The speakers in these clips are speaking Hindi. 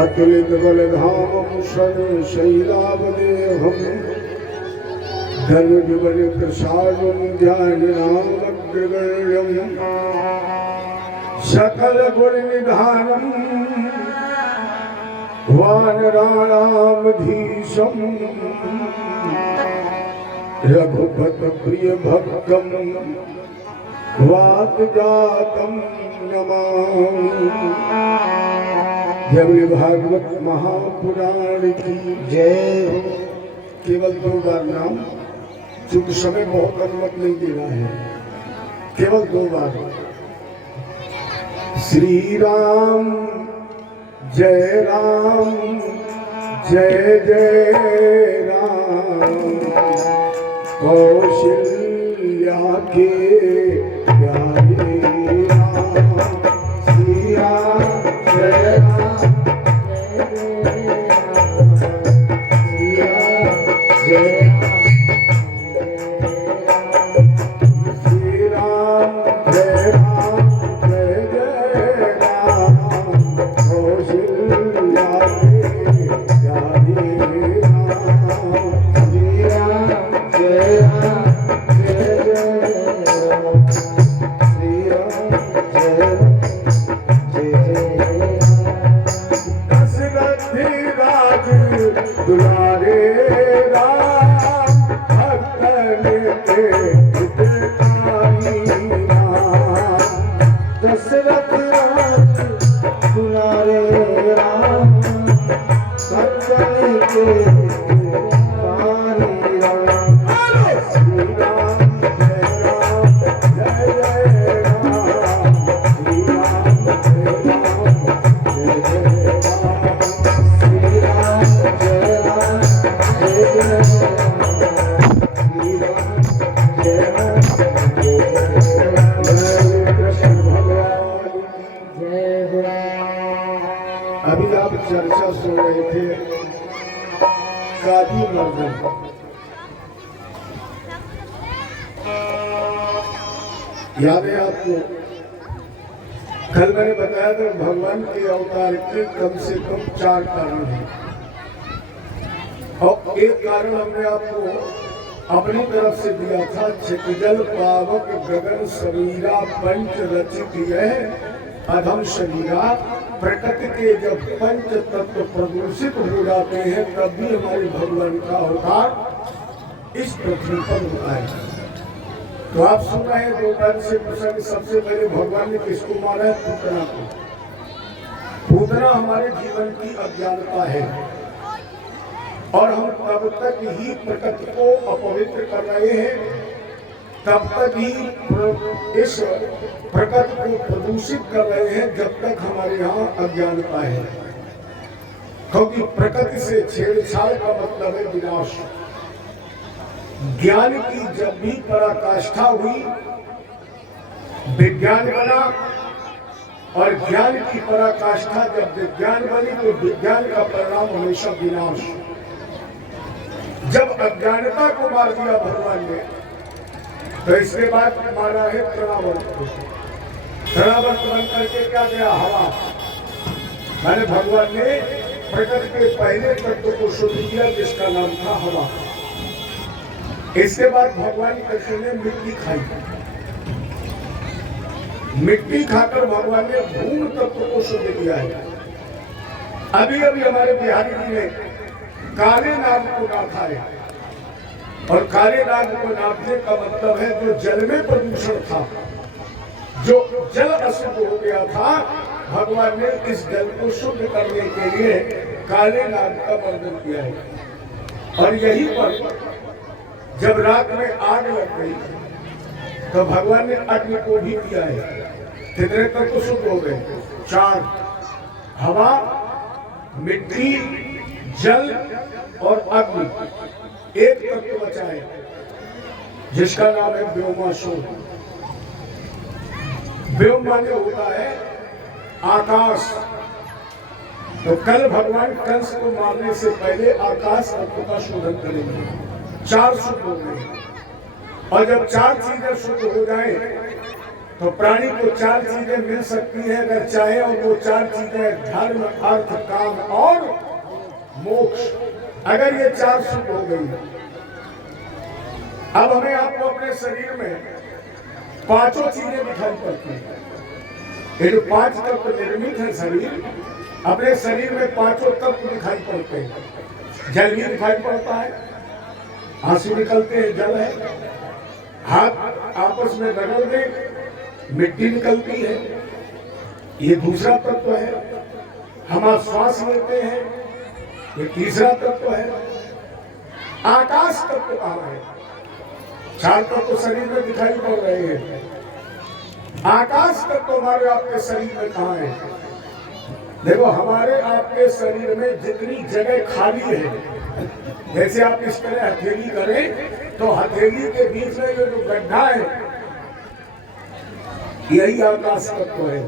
अतुलित बलधामं शैलावदेहं धनुर्बलप्रसादं ध्यानिनामग्रगण्यं सकलगुणनिधानं वानराणामधीशं रघुपतप्रियभक्तं वातजातं नमामि। जय भागवत महापुराण की जय हो। केवल 2 बार नाम, चूंकि समय बहुत अनुमत नहीं दे रहा है, केवल 2 बार। श्री राम जय राम जय जय राम, कौशल्या के प्यारे राम। श्री राम जय राम चर्चा सुन रहे थे काजी मर्दन। याद है आपको? कल मैंने बताया था भगवान के अवतार के कम से कम 4 कारण हैं, और एक कारण हमने आपको अपनी तरफ से दिया था। छिकजल पावक गगन समीरा पंच रचित यह अधम शरीरा। प्रकृति के जब पंच तत्व प्रदूषित हो जाते हैं तब भी हमारे भगवान का अवतार इस पृथ्वी पर होता है। तो आप सुन रहे हैं 2 बार से प्रसंग। सबसे पहले भगवान ने किसको मारा है? पूतना को। पूतना हमारे जीवन की अज्ञानता है, और हम तब तक ही प्रकृति को अपवित्र कर रहे हैं, तब तक ही इस प्रकृति को प्रदूषित कर रहे हैं जब तक हमारे यहाँ अज्ञानता है। क्योंकि प्रकृति से छेड़छाड़ का मतलब है विनाश। ज्ञान की जब भी पराकाष्ठा हुई, विज्ञान बना, और ज्ञान की पराकाष्ठा जब विज्ञान बनी तो विज्ञान का परिणाम हमेशा विनाश। जब अज्ञानता को मार दिया भगवान ने, तो इसके बाद मारा है तृणावर्त को। तृणावर्त बन करके क्या गया? हवा। मैंने भगवान ने प्रकृति के पहले तत्व को शुद्ध किया जिसका नाम था हवा। इसके बाद भगवान कृष्ण ने मिट्टी खाई। मिट्टी खाकर भगवान ने भूम तत्व को शुद्ध किया है। अभी अभी हमारे बिहारी जी ने काले नाग को नाथा है, और काले नाग को नापने का मतलब है जो जल में प्रदूषण था, जो जल अशुद्ध हो गया था, भगवान ने इस जल को शुद्ध करने के लिए काले नाग का वर्णन किया है। और यहीं पर जब रात में आग लग गई तो भगवान ने अग्नि को भी दिया है। कितने तत्व शुद्ध हो गए? 4। हवा, मिट्टी, जल और अग्नि। एक तत्व बचा है जिसका नाम है व्योमाशो। व्योम माने होता है आकाश। तो कल भगवान कंस को मारने से पहले आकाश तत्व का शोधन करेंगे। 4 शुद्ध हो गए, और जब 4 चीजें शुद्ध हो जाए तो प्राणी को चार चीजें मिल सकती है अगर चाहे, और वो चार चीजें धर्म, अर्थ, काम और मोक्ष। अगर ये चार सुख हो गई, अब हमें आपको अपने शरीर में पांचों चीजें दिखाई पड़ती हैं। ये जो पांच तत्व निर्मित है शरीर, अपने शरीर में पांचों तत्व दिखाई पड़ते हैं। जल भी दिखाई पड़ता है, आंसू निकलते हैं, जल है। हाथ आपस में रगड़ दे, मिट्टी निकलती है, ये दूसरा तत्व है। हम श्वास लेते हैं, ये तीसरा तत्व है। आकाश तत्व कहाँ है? चार तत्व शरीर में दिखाई पड़ रहे हैं, आकाश तत्व हमारे आपके शरीर में कहाँ है? देखो, हमारे आपके शरीर में जितनी जगह खाली है, जैसे आप इस तरह हथेली करें तो हथेली के बीच में ये जो गड्ढा है, यही आकाश तत्व है।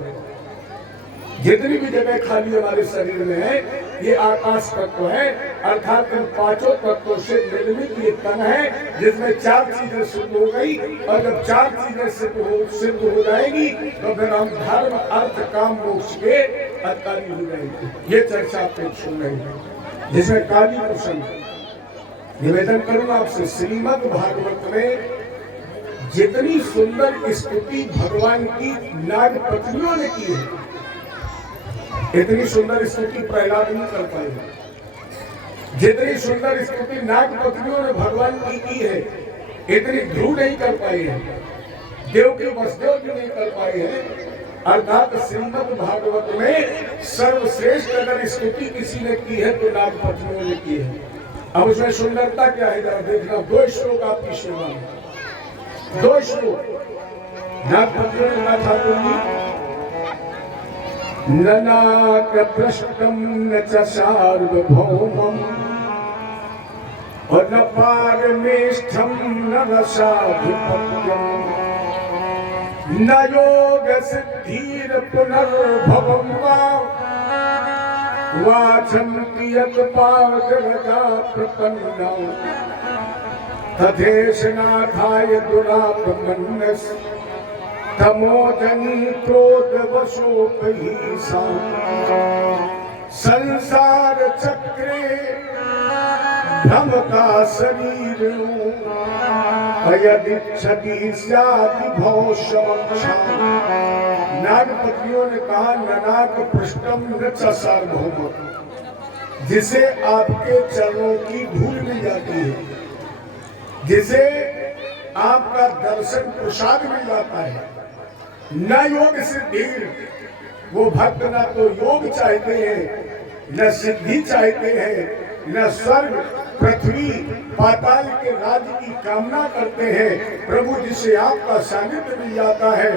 जितनी भी जगह खाली हमारे शरीर में है, ये आकाश तत्व है। अर्थात इन पांचों तत्वों से निर्मित ये तन है, जिसमें चार चीजें सिद्ध हो गई। और जब चार चीजें सिद्ध हो जाएगी तो फिर हम धर्म, अर्थ, काम, मोक्ष के अधिकारी हो जाएंगे। ये चर्चा आपको सुन रही है, जिसमें काली प्रसंग निवेदन करूंगा आपसे। श्रीमद् भागवत में जितनी सुंदर स्तुति भगवान की नाग पत्नियों ने की है, इतनी सुंदर स्तुति प्रहलाद नहीं कर पाए। जितनी सुंदर स्तुति नाग पत्नियों ने भगवान की है, इतनी ध्रुव नहीं कर पाए हैं, देव के वसुदेव भी नहीं कर पाए हैं। अर्थात श्रीमद् भागवत में सर्वश्रेष्ठ अगर स्तुति किसी ने की है तो नाग पत्नियों ने की है। अब उसमें सुंदरता क्या है, जरा देखना। दो श्लोक आपकी सेवा में, दो श्लोक नाग पत्नियों ने कहा, ठाकुर जी, न नाक पृष्ठम न च सार्वभौमम और न पारमेष्ठम न रसाधिपत्यम न योग सिद्धिर पुनर्भवम वाचन्ति यत् पावगरगा प्रपन्ना तथेशनाथाय दुरापमन्नस् तमोजनी क्रोधवशोपहि सा संसार चक्रे भ्रमता शरीर अयदिच्छति स्यादि भौशमक्षा। नागपतियों ने कहा, ननाक पृष्ठम न च सार्वभौमम, जिसे आपके चरणों की धूल मिल जाती है, जिसे आपका दर्शन प्रसाद मिल जाता है। न योग सिद्धि, वो भक्त न तो योग चाहते हैं, न सिद्धि चाहते हैं, न स्वर्ग, पृथ्वी, पाताल के राज्य की कामना करते हैं। प्रभु जिसे आपका सानिध्य मिल जाता है,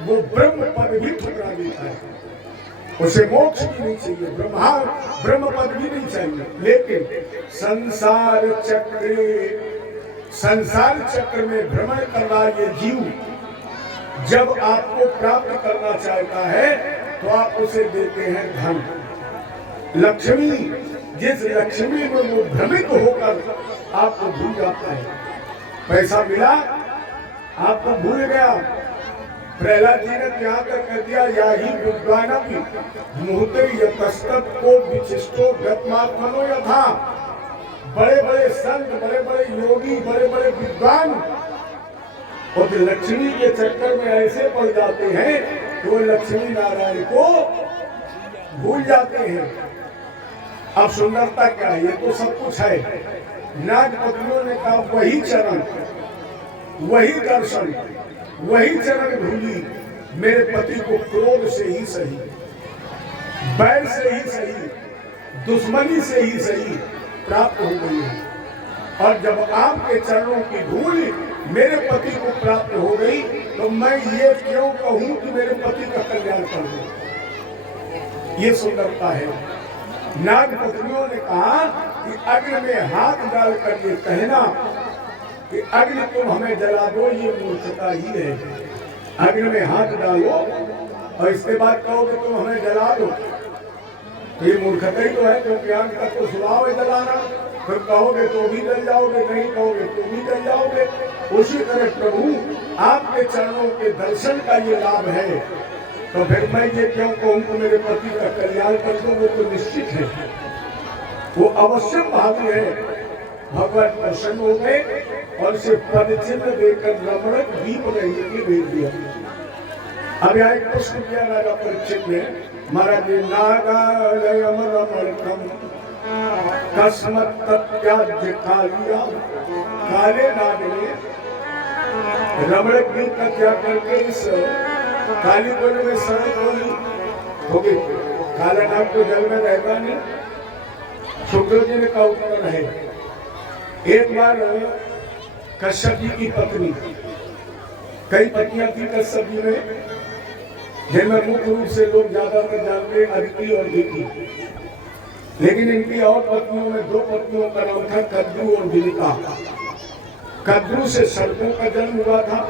वो ब्रह्म पद भी ठुकरा देता है। उसे मोक्ष भी नहीं चाहिए, ब्रह्म पद भी नहीं चाहिए। लेकिन संसार चक्र में भ्रमण कर रहा ये जीव जब आपको प्राप्त करना चाहता है तो आप उसे देते हैं धन, लक्ष्मी। जिस लक्ष्मी में वो भ्रमित होकर आपको भूल जाता है, पैसा मिला आपको भूल गया। प्रहलाद जी ने यहाँ तक कह दिया, या ही विद्वान भी मुहूर्ते यतस्तत को विशिष्टो गत्मात्मनो यथा। बड़े बड़े संत, बड़े बड़े योगी, बड़े बड़े विद्वान और लक्ष्मी के चक्कर में ऐसे पड़ जाते हैं कि वो लक्ष्मी नारायण को भूल जाते हैं। अब सुंदरता क्या है, ये तो सब कुछ है। नाग पत्नियों ने कहा, वही चरण, वही दर्शन, वही चरण धूली मेरे पति को क्रोध से ही सही, बैर से ही सही, दुश्मनी से ही सही प्राप्त हो गई है। और जब आपके चरणों की धूल मेरे पति को प्राप्त हो गई तो मैं ये क्यों कहूं कि मेरे पति का कल्याण कर दो। ये सुंदरता है। नाग पत्नियों ने कहा कि अग्नि में हाथ डालकर ये कहना कि अग्नि तुम हमें जला दो, ये मूर्खता ही है। अग्नि में हाथ डालो और इसके बाद कहो कि तुम हमें जला दो, ये मूर्खता ही तो है, क्योंकि आग का तो स्वभाव है जलाना। फिर कहोगे तो भी जल जाओगे, नहीं कहोगे तो भी जल जाओगे। उसी तरह प्रभु आपके चरणों के दर्शन का ये लाभ है, तो फिर मैं ये क्यों कहूँ कि मेरे पति का कल्याण कर दो, वो तो निश्चित है, वो अवश्य भावी है। भगवान प्रसन्न हो गए और इसे पदचिन्ह देकर रमणक दीप रहने की भेज दिया। अब यहाँ एक प्रश्न किया राजा परीक्षित ने, महाराज नागालयम रमणकम कस्मत तत्याज्य कालिया, काले नाग ने रमणक दीप का त्याग करके इस काली कुंड में शरण हो गई। काला नाग तो जल में रहता नहीं। शुक्र जी ने कहा उत्तर है, एक बार कश्यप जी की पत्नी, कई पत्नियां थी कश्यप जी में, जिनमें मुख्य रूप से लोग ज्यादातर जानते हैं अदिति और दीति, लेकिन इनकी और पत्नियों में दो पत्नियों का नाम था कद्रू और बिलिका। कद्रू से सर्पों का जन्म हुआ था,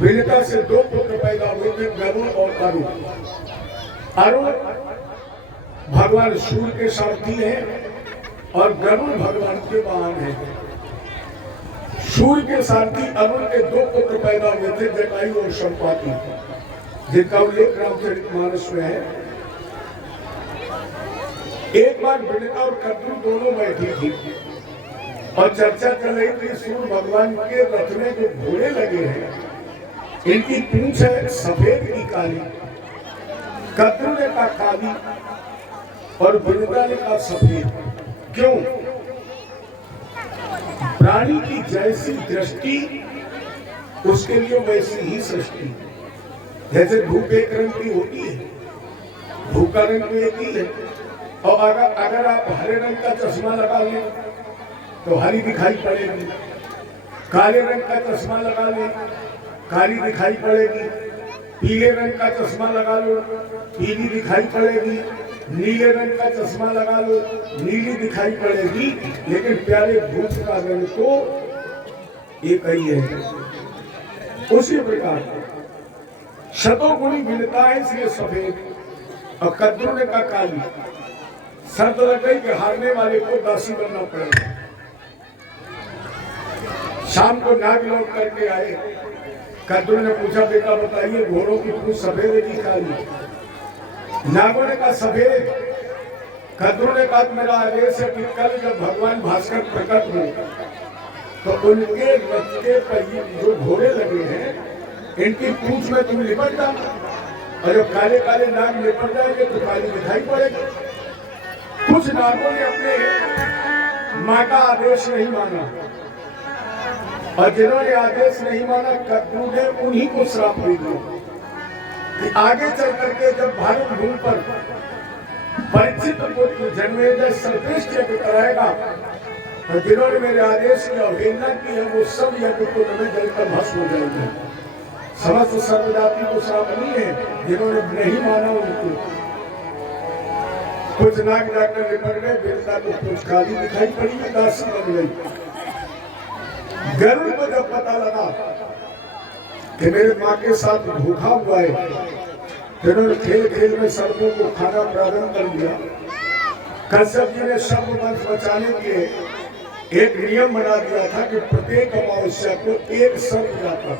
बिलिका से दो पुत्र पैदा हुए थे, गरुड़ और अरुण। अरुण भगवान सूर्य के सारथी हैं और गरुड़ भगवान के वाहन हैं। सूर्य के सारथी अरुण के दो पुत्र पैदा हुए थे, जटायु और संपाति, जिनका उल्लेख रामचरितमानस में है। एक बार बिलिका और कद्रू दोनों बैठी थी और चर्चा चल रही थी, सूर्य भगवान के रथ में जो घोड़े लगे हैं, इनकी पूंछ है सफेद की काली। कद्रू ने कहा काली और बिलिका ने कहा सफेद। क्यों? प्राणी की जैसी दृष्टि उसके लिए वैसी ही सृष्टि। जैसे धूप एक रंग की होती है, धूप का रंग तो एक ही है, और अगर आप हरे रंग का चश्मा लगा लें तो हरी दिखाई पड़ेगी, काले रंग का चश्मा लगा लें काली दिखाई पड़ेगी, पीले रंग का चश्मा लगा लो पीली दिखाई पड़ेगी, नीले रंग का चश्मा लगा लो नीली दिखाई पड़ेगी, लेकिन प्यारे धूप का रंग तो एक ही है। उसी प्रकार शतोगुणी मिलता है, इसलिए सफेद, और कद्रू ने कहा काली। शर्त लग गई कि हारने वाले को दासी बनना पड़ेगा। शाम को नाग लौट करके आए, कद्रू ने पूछा बेटा बताइए घोड़ों की पूंछ सफेद है कि काली? नागों ने कहा सफेद। कद्रू ने कहा मेरा आदेश है कि कल जब भगवान भास्कर प्रकट हो तो उनके रथ के पहिए जो घोड़े लगे हैं इनकी पूंछ में तुम लिपट जाओ, और जब काले काले नाग लिपट जाएंगे तो काली दिखाई पड़ेगी। कुछ नागों ने अपने माँ का आदेश नहीं माना, और जिन्होंने आदेश नहीं माना कद्रू ने उन्हीं को श्राप दे दिया कि आगे चल करके जब भारत भूमि पर परीक्षित पुत्र जन्मेजय सर्वश्रेष्ठ यज्ञ कराएगा तो जिन्होंने मेरे आदेश की अवहेलना की है वो सब यज्ञ कुंड में जलकर भस्म हो जाएंगे। समस्त सर्वजाति को श्राप नहीं है, जिन्होंने नहीं माना उनको। कुछ नाग जाकर निपट गए, बेटा को कुछ काली दिखाई पड़ी, दासी बन गई। गरुड़ को जब पता लगा कि मेरे माँ के साथ धोखा हुआ है, फिर उन्होंने खेल खेल में सर्पों को खाना प्रारंभ कर दिया। कश्यप जी ने सर्प वंश बचाने के लिए एक नियम बना दिया था कि प्रत्येक अमावस्या को एक सर्प जाकर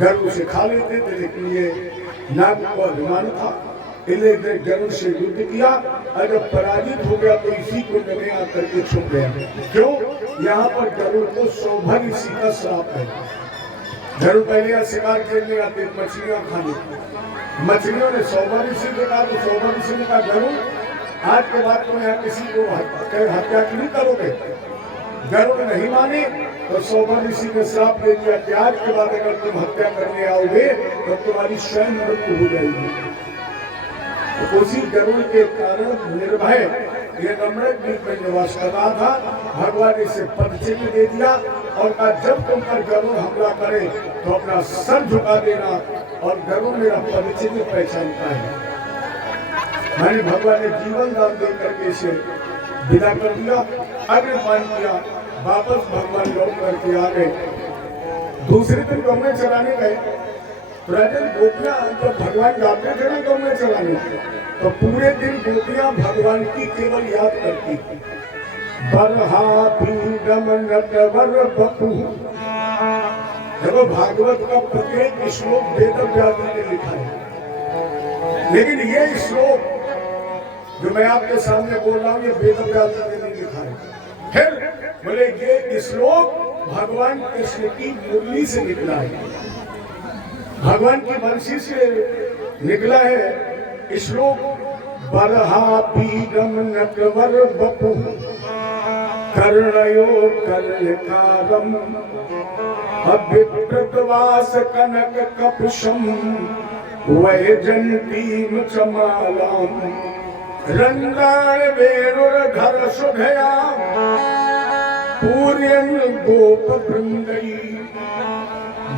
गरुड़ से खा लेते थे, लेकिन ये नाग को अभिमान था, इसलिए गरुड़ से युद्ध किया, और जब पराजित हो गया तो इसी कुंड में आकर के छुप गया। क्यों? यहाँ पर गरुड़ को सौभग ऋषि का श्राप है। गरुड़ पहले शिकार खेलने आते, मछलियां खाने, मछलियों ने सौभग ऋषि को कहा, तो सौभग ऋषि ने कहा गरुड़ आज के बाद तुम यहाँ किसी को हत्या नहीं करोगे। गरुड़ नहीं माने तो सौभग ऋषि ने श्राप दे दिया कि आज के बाद अगर तुम हत्या करने आओगे तो तुम्हारी स्वयं मृत्यु हो जाएगी। तो उसी गरुड़ के कारण निर्भय ये रमणक द्वीप में निवास कर रहा था। भगवान इसे पदचिन्ह दे दिया और कहा जब तुम पर गरुड़ हमला करे तो अपना सर झुका देना, और गरुड़ मेरा पदचिन्ह पहचानता है। मैंने भगवान ने जीवन दान दे करके इसे विदा कर दिया, अग्रपान किया, वापस भगवान लौट करके आ गए। दूसरे दिन गौएं चराने गए, प्रजन गोपियां जब भगवान जाते थे ना गौएं चराने, तो पूरे दिन गोपियां भगवान की केवल याद करती। बरहा पीडम नटवर बपू देखो भागवत का प्रत्येक श्लोक वेद व्यास ने लिखा है, लेकिन ये श्लोक जो मैं आपके सामने बोल रहा हूँ ये वेद व्यास ने नहीं लिखा है। फिर बोले ये श्लोक भगवान कृष्ण की मुरली से निकला है, भगवान की बंसी से निकला है। श्लोक बरहा पीडम नटवर बपु कर्णयो कर्णकारम अभिप्रतवास कनक कपुषम वैजंतीम चमालाम रंगाण वेणुर्घर सुधया पूर्यन गोप वृंदई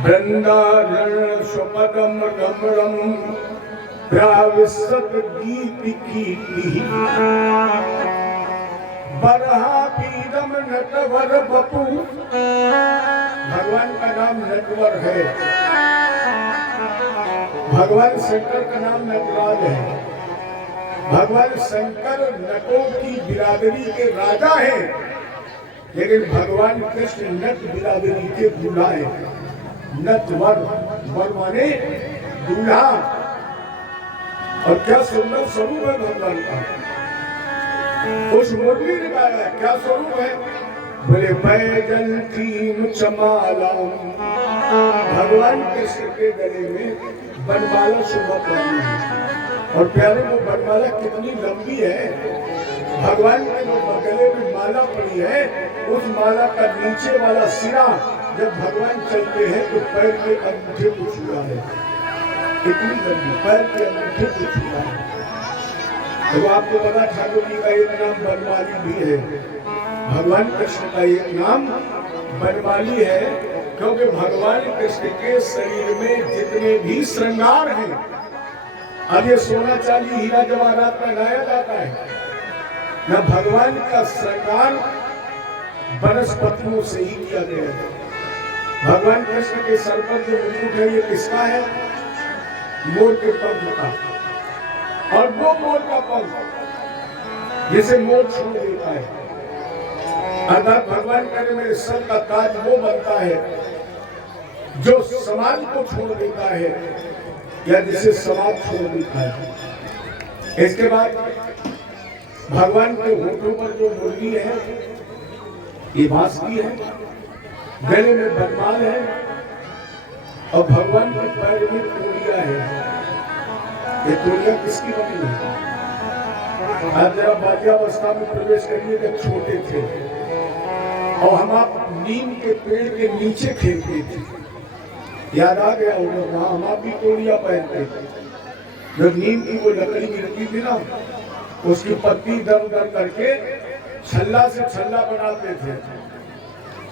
वृंदारण सुपदम रमणम प्राविशत गीति कीर्ति बरहा पीडम नटवर बपु। भगवान का नाम नटवर है, भगवान शंकर का नाम नटराज है। भगवान शंकर नटों की बिरादरी के राजा हैं, लेकिन भगवान कृष्ण नट बिरादरी के दूल्हा है। नटवर, वर माने दूल्हा। और क्या सुंदर स्वरूप है भगवान का। उस मुरली ने गाया क्या स्वरूप है, बोले वैजंतीम चमालाम। भगवान कृष्ण के गले में बनमाला शोभा पानी है। और प्यारे को बनमाला कितनी लंबी है, भगवान के जो गले में माला पड़ी है उस माला का नीचे वाला सिरा जब भगवान चलते हैं तो पैर के अंगूठे को छुआ है, इतनी लंबी पैर के अंगूठे को छुआ है। तो आपको पता ठाकुर जी का एक नाम बनमाली भी है, भगवान कृष्ण का एक नाम बनमाली है, क्योंकि भगवान कृष्ण के शरीर में जितने भी श्रृंगार हैं, अब ये सोना चांदी हीरा जवाहरात पहनाया जाता है न, भगवान का श्रृंगार वनस्पतियों से ही किया गया है। भगवान कृष्ण के सर पर जो मुकुट है ये किसका है, मोर के पंख का। और वो मोर का पंख जिसे मोर छोड़ देता है, अर्थात भगवान कहते मेरे सर का ताज वो बनता है जो समाज को छोड़ देता है या जिसे समाज छोड़ देता है। इसके बाद भगवान के होठों पर जो मुरली है ये बांसुरी है, गले में बनमाल है और भगवान के पैर में तोलिया है। ये तोलिया किसकी बनी है? आज जरा बाल्यावस्था में प्रवेश करिए जब छोटे थे और हम आप नीम के पेड़ के नीचे खेलते थे, याद आ गया होगा, वहां हम आप भी तोलिया पहनते थे। जब नीम की वो लकड़ी गिरती थी ना उसकी पत्ती दर दर करके छल्ला से छल्ला बनाते थे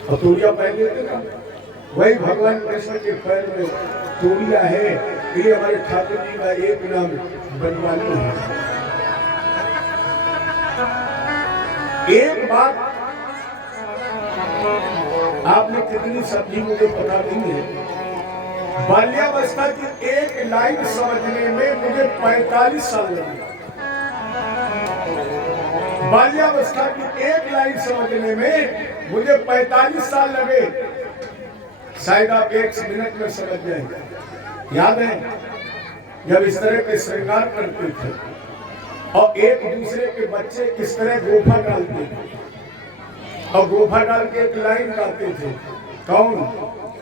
और तोलिया पहनते थे ना। वही भगवान कृष्ण के पैर में तोलिया है, ये हमारे ठाकुर जी का एक नाम बनमाली है। एक बात आपने कितनी सब्जी मुझे पता नहीं है, बाल्यावस्था की एक लाइन समझने में मुझे 45 साल लगे। बाल्यावस्था की एक लाइन समझने में मुझे 45 साल लगे, शायद आप 1 मिनट में समझ जाएंगे। याद है जब इस तरह के श्रृंगार करते थे और एक दूसरे के बच्चे किस तरह गोफा डालते थे और गोफा डाल के एक लाइन गाते थे, कौन?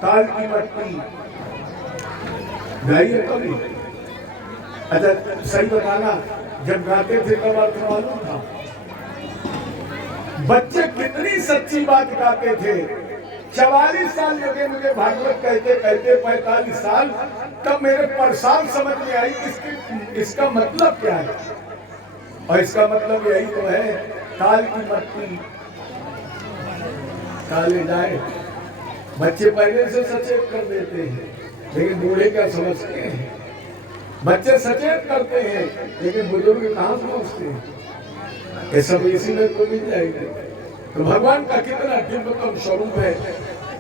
ताल की मट्टी गाई है कभी? अच्छा सही बताना, जब गाते थे तब अर्थ मालूम था? बच्चे कितनी सच्ची बात गाते थे। 44 साल लगे मुझे भागवत कहते कहते, 45 साल, तब मेरे परसाल समझ में आई इसका मतलब क्या है। और इसका मतलब यही तो है, ताल की मट्टी ताले जाए। बच्चे पहले से सचेत कर देते हैं, लेकिन बूढ़े क्या समझते हैं? बच्चे सचेत करते हैं लेकिन बुजुर्ग कहाँ समझते हैं? ये सब इसी में तो मिल जाएगा। तो भगवान का कितना दिव्यतम स्वरूप है,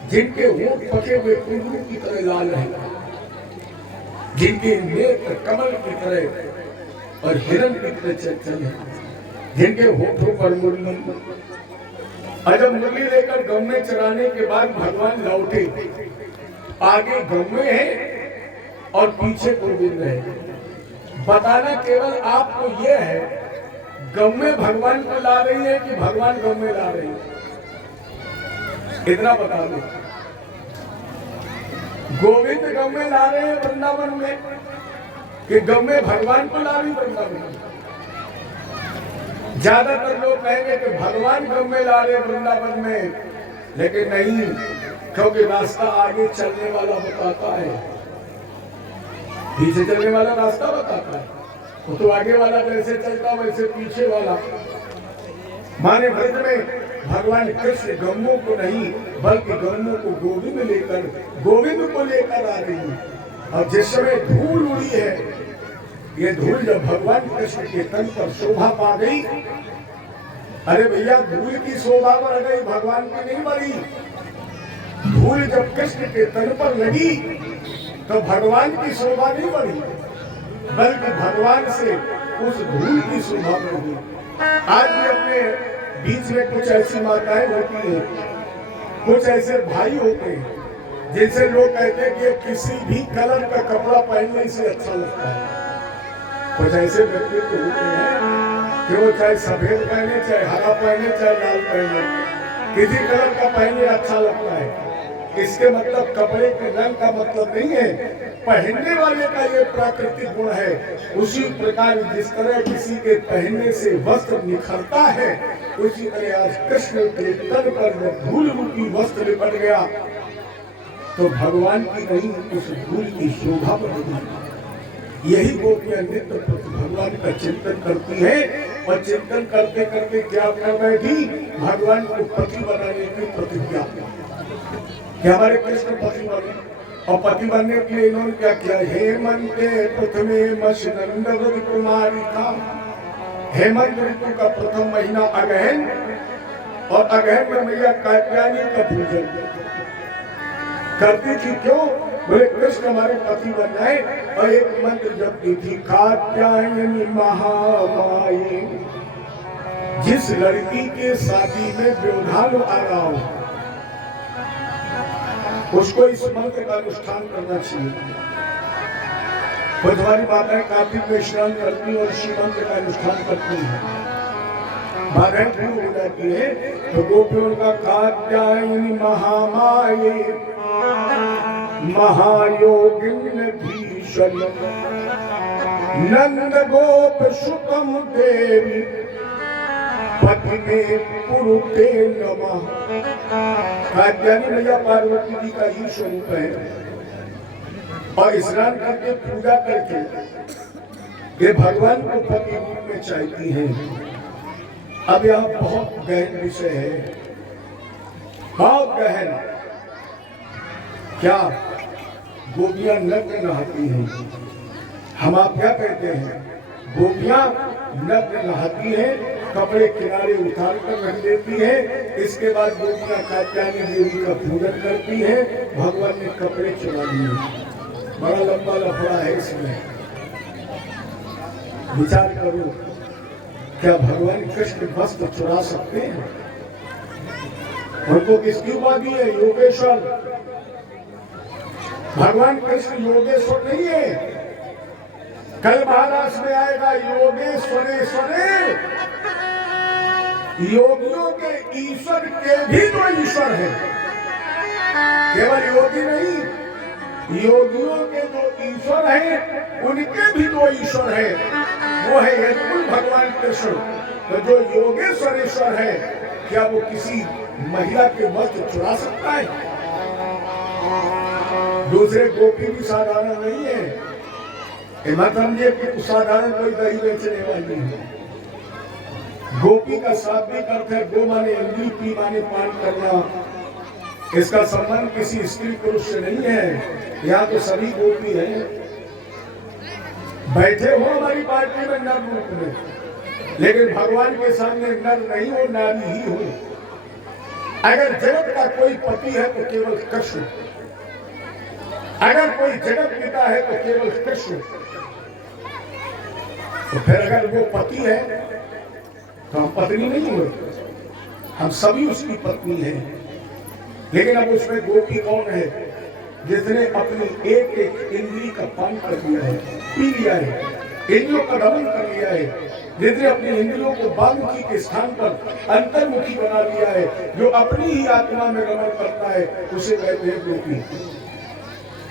जिनके होंठ पके हुए कुंडू की तरह लाल है, जिनके नेत्र कमल की तरह और हिरण की तरह चंचल है, जिनके होठों पर मुरली। और जब मुरली लेकर गौ में चराने के बाद भगवान लौटे आगे गौवे है और पीछे गोविंद है। बताना केवल आपको ये है, गौवे भगवान को ला रही है कि भगवान गौवे ला रही है, इतना बता दो। गोविंद गौवे ला रहे हैं वृंदावन में कि गौवे भगवान को ला रही वृंदावन में? ज्यादातर लोग कहेंगे कि भगवान गौवे ला रहे वृंदावन में, लेकिन नहीं, क्योंकि रास्ता आगे चलने वाला बताता है, पीछे चलने वाला रास्ता बताता है। वो तो आगे वाला जैसे चलता वैसे पीछे वाला। माने व्रत में भगवान कृष्ण गौओं को नहीं बल्कि गौओं को गोविंद को लेकर आ रही है। और जिस समय धूल उड़ी है, ये धूल जब भगवान कृष्ण के तन पर शोभा पा गई, अरे भैया धूल की शोभा बढ़ गई, भगवान की नहीं बढ़ी। धूल जब कृष्ण के तन पर लगी तो भगवान की शोभा नहीं बढ़ी, बल्कि भगवान से उस धूल की शोभा बढ़ी। आज भी अपने बीच में कुछ ऐसी माताएं होती हैं, कुछ ऐसे भाई होते हैं जिनसे लोग कहते हैं कि किसी भी कलर का कपड़ा पहनने से अच्छा लगता है। कुछ ऐसे व्यक्ति तो होते हैं कि वो चाहे सफेद पहने, चाहे हरा पहने, चाहे लाल पहने, किसी कलर का पहने अच्छा लगता है। इसके मतलब कपड़े के रंग का मतलब नहीं है, पहनने वाले का ये प्राकृतिक गुण है। उसी प्रकार जिस तरह किसी के पहनने से वस्त्र निखरता है, उसी तरह आज कृष्ण के तन पर धूल रूपी वस्त्र लिपट गया तो भगवान की नहीं, उस धूल की शोभा बढ़ गई। यही गोपियां नित्य भगवान का चिंतन करती है और चिंतन करते करते क्या कर बैठी, भगवान को पति बनाने की प्रतिज्ञा कि हमारे कृष्ण पति बने। और पति बनने के लिए इन्होंने क्या किया, हेमंत प्रथमे मशनंद व्रत कुमारी का। हेमंत ऋतु का प्रथम महीना अगहन, और अगहन में मैया कात्यायनी का पूजन करती थी। क्यों? बोले कृष्ण हमारे पति बन जाए। और एक मंत्र जपती थी, कात्यायनी महामाई। जिस लड़की के शादी में व्यवधान आ रहा हो उसको इस मंत्र का अनुष्ठान करना चाहिए। बुधवारी माताएं कार्तिक में स्नान करती और इसी मंत्र का अनुष्ठान करती हैं, बाधाएं दूर हो जाती है। तो गोपियों का कात्यायनी महामाये महायोगिन भीषण नंद गोप सुतम देवी पति में पुरुते नमः। कात्यायनी मैया पार्वती जी का ही स्वरूप है। और स्नान करके पूजा करके ये भगवान को पति रूप में चाहती हैं। अब यहाँ बहुत गहन विषय है, बहुत गहन। क्या गोपियां नग्न नहाती हैं? हम आप क्या कहते हैं, गोपियां नग्न नहाती हैं, कपड़े किनारे उतार कर रख देती है। इसके बाद गोपियां कात्यायनी देवी का पूजन करती है। भगवान ने कपड़े चुरा दिए। बड़ा लंबा लफड़ा है इसमें, विचार करो। क्या भगवान कृष्ण वस्त्र चुरा सकते हैं? उनको किसकी उपाधि है? योगेश्वर। भगवान कृष्ण योगेश्वर नहीं है। कल महाराष्ट्र में आएगा योगेश्वरेश्वरे। योगियों के ईश्वर के भी दो ईश्वर हैं, केवल योगी नहीं। योगियों के जो ईश्वर हैं उनके भी दो ईश्वर हैं, वो है यदकुल भगवान कृष्ण। तो जो योगेश्वरेश्वर है, क्या वो किसी महिला के वस्त्र चुरा सकता है? दूसरे गोपी भी साधारण नहीं है। मत समझिए कि साधारण कोई दही बेचने वाली है। गोपी का शाब्दिक अर्थ है गो माने इंद्री, पी माने पान करना। इसका संबंध किसी स्त्री पुरुष से नहीं है। यहाँ तो सभी गोपी हैं। बैठे हो हमारी पार्टी में नर रूप में, लेकिन भगवान के सामने नर नहीं हो, नारी ही हो। अगर जगत का कोई पति है तो केवल कृष्ण, अगर कोई जगत पिता है तो केवल कृष्ण। तो फिर अगर वो पति है तो हम पत्नी नहीं हुए, हम सभी उसकी पत्नी हैं। लेकिन अब उसमें गोपी कौन है? जिसने अपनी एक एक इंद्री का पान कर लिया है, पी लिया है, इंद्रियों का दमन कर लिया है, जिसने अपनी इंद्रियों को बामुखी के स्थान पर अंतर्मुखी बना लिया है, जो अपनी ही आत्मा में रमण करता है, उसे कहते हैं गोपी।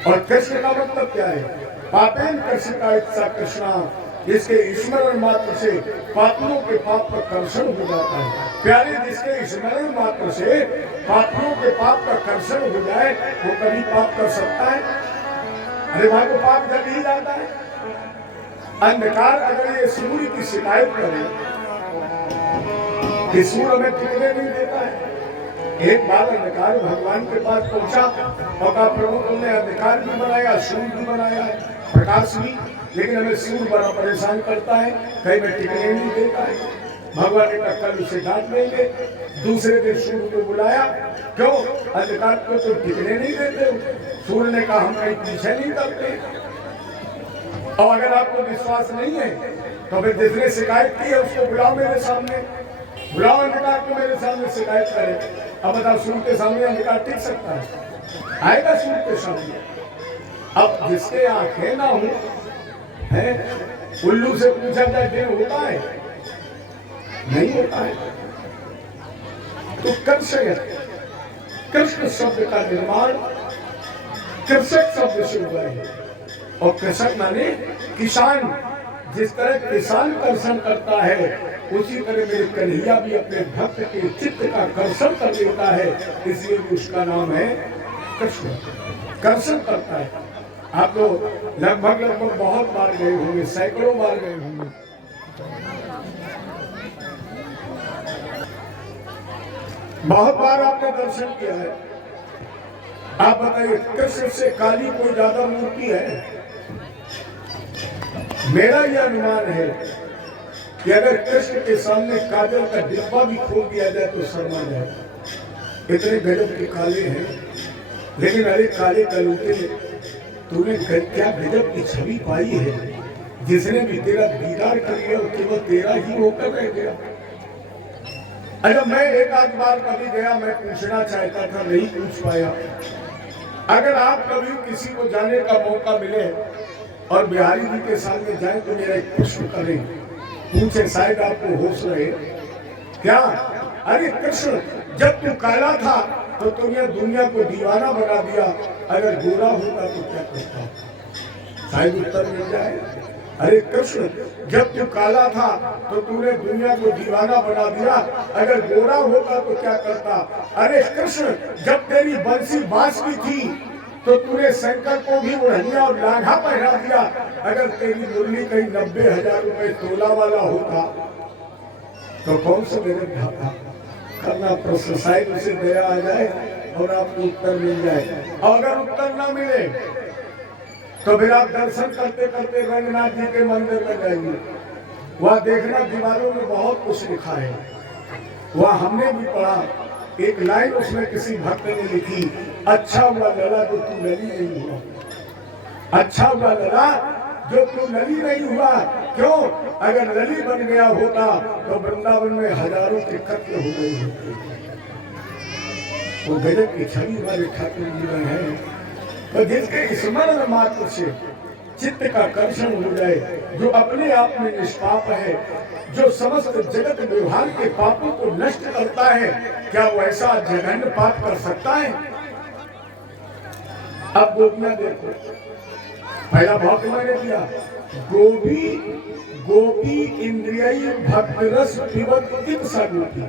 और कृष्ण का मतलब क्या है? पापेन कृष्ण का इच्छा कृष्णा, जिसके स्मरण मात्र से पापियों के पाप का कर्षण हो जाता है। प्यारे, जिसके स्मरण मात्र से पापियों के पाप का कर्षण हो जाए, वो कभी पाप कर सकता है? अरे भाई, को पाप जब ही जाता है। अंधकार अगर ये सूर्य की शिकायत करे कि सूर्य हमें टिकने नहीं देता है, एक बार अंधकार भगवान के पास पहुंचा और कहा, प्रभु तुमने अंधकार भी बनाया, सूर्य भी बनाया है, प्रकाश भी, लेकिन हमें सूर्य बड़ा परेशान करता है, कहीं में टिकने नहीं देता है। भगवान ने कल उसे डांट देंगे। दूसरे दिन सूर्य को बुलाया, क्यों? अंधकार को तो टिकने नहीं देते हो। सूर्य ने कहा, हम कहीं पीछे नहीं करते। और अगर आपको विश्वास नहीं है तो फिर जिसने शिकायत की है उसको बुलाओ मेरे सामने, बुलाओ अंधकार को मेरे सामने शिकायत करे। अब बताओ, सूर्य के सामने अंधकार टिक सकता है? आएगा सूर्य के सामने? अब जिसके आंखें ना हो, है, उल्लू से पूछा जाए दिन होता है? नहीं होता है। तो कृष्ण शब्द का निर्माण कृषक शब्द से हुआ है, और कृषक माने किसान। जिस तरह किसान कर्षण करता है, उसी तरह मेरे कन्हैया भी अपने भक्त के चित्त का कर्षण कर देता है, इसलिए भी उसका नाम है कृष्ण। कर्षण करता है। आप लोग लगभग बहुत बार गए होंगे, सैकड़ों बार गए होंगे। बहुत बार आपने दर्शन किया है। आप बताइए, कृष्ण से काली कोई ज्यादा मूर्ति है? मेरा यह अनुमान है कि अगर कृष्ण के सामने काजल का डिब्बा भी खोल दिया जाए तो शर्मा जाए। इतने गजब के काले हैं। लेकिन अरे काले कलूटे, तूने क्या गजब की छवि पाई है। जिसने भी तेरा दीदार कर लिया वो केवल तेरा ही होकर रह गया। अच्छा, मैं एक आध बार कभी गया, मैं पूछना चाहता था, नहीं पूछ पाया। अगर आप कभी किसी को जाने का मौका मिले और बिहारी जी के सामने जाए तो मेरा एक प्रश्न करें, पूछे, शायद आपको होश रहे। क्या? अरे कृष्ण, जब तू काला था तो तुमने दुनिया को दीवाना बना दिया, अगर गोरा होता तो क्या करता? शायद उत्तर मिल जाए। अरे कृष्ण, जब तू काला था तो तूने दुनिया को दीवाना बना दिया, अगर गोरा होता तो क्या करता? अरे कृष्ण, जब तेरी बंसी बांस की थी तो तूने शंकर को भी उड़निया और लाघा पहना दिया, अगर तेरी मुरली कहीं 90,000 रुपए तोला वाला होता तो कौन सा मेरे भाता करना प्रश्न, शायद उसे दया आ जाए और आपको उत्तर मिल जाए। और अगर उत्तर ना मिले तो फिर आप दर्शन करते करते रंगनाथ जी के मंदिर में जाइए। वहाँ देखना, दीवारों में बहुत कुछ लिखा है। वहाँ हमने भी पढ़ा, एक लाइन उसमें किसी भक्त ने लिखी, अच्छा हुआ लला जो तू लली नहीं हुआ। अच्छा हुआ लला जो तू लली नहीं हुआ। क्यों? अगर लली बन गया होता तो वृंदावन में हजारों के कत्ल हो गए होते। वो गजब की छवि वाले ठाकुर जीवन है। तो जिसके स्मरण मात्र से चित्त का कर्षण हो जाए, जो अपने आप में निष्पाप है, जो समस्त जगत व्यवहार के पापों को नष्ट करता है, क्या वो ऐसा जघन्य पाप कर सकता है? अब गोपियां देखो, पहला भाव तो मैंने दिया, गोपी इंद्रिय भक्त रस पिबत इत सा गोपी।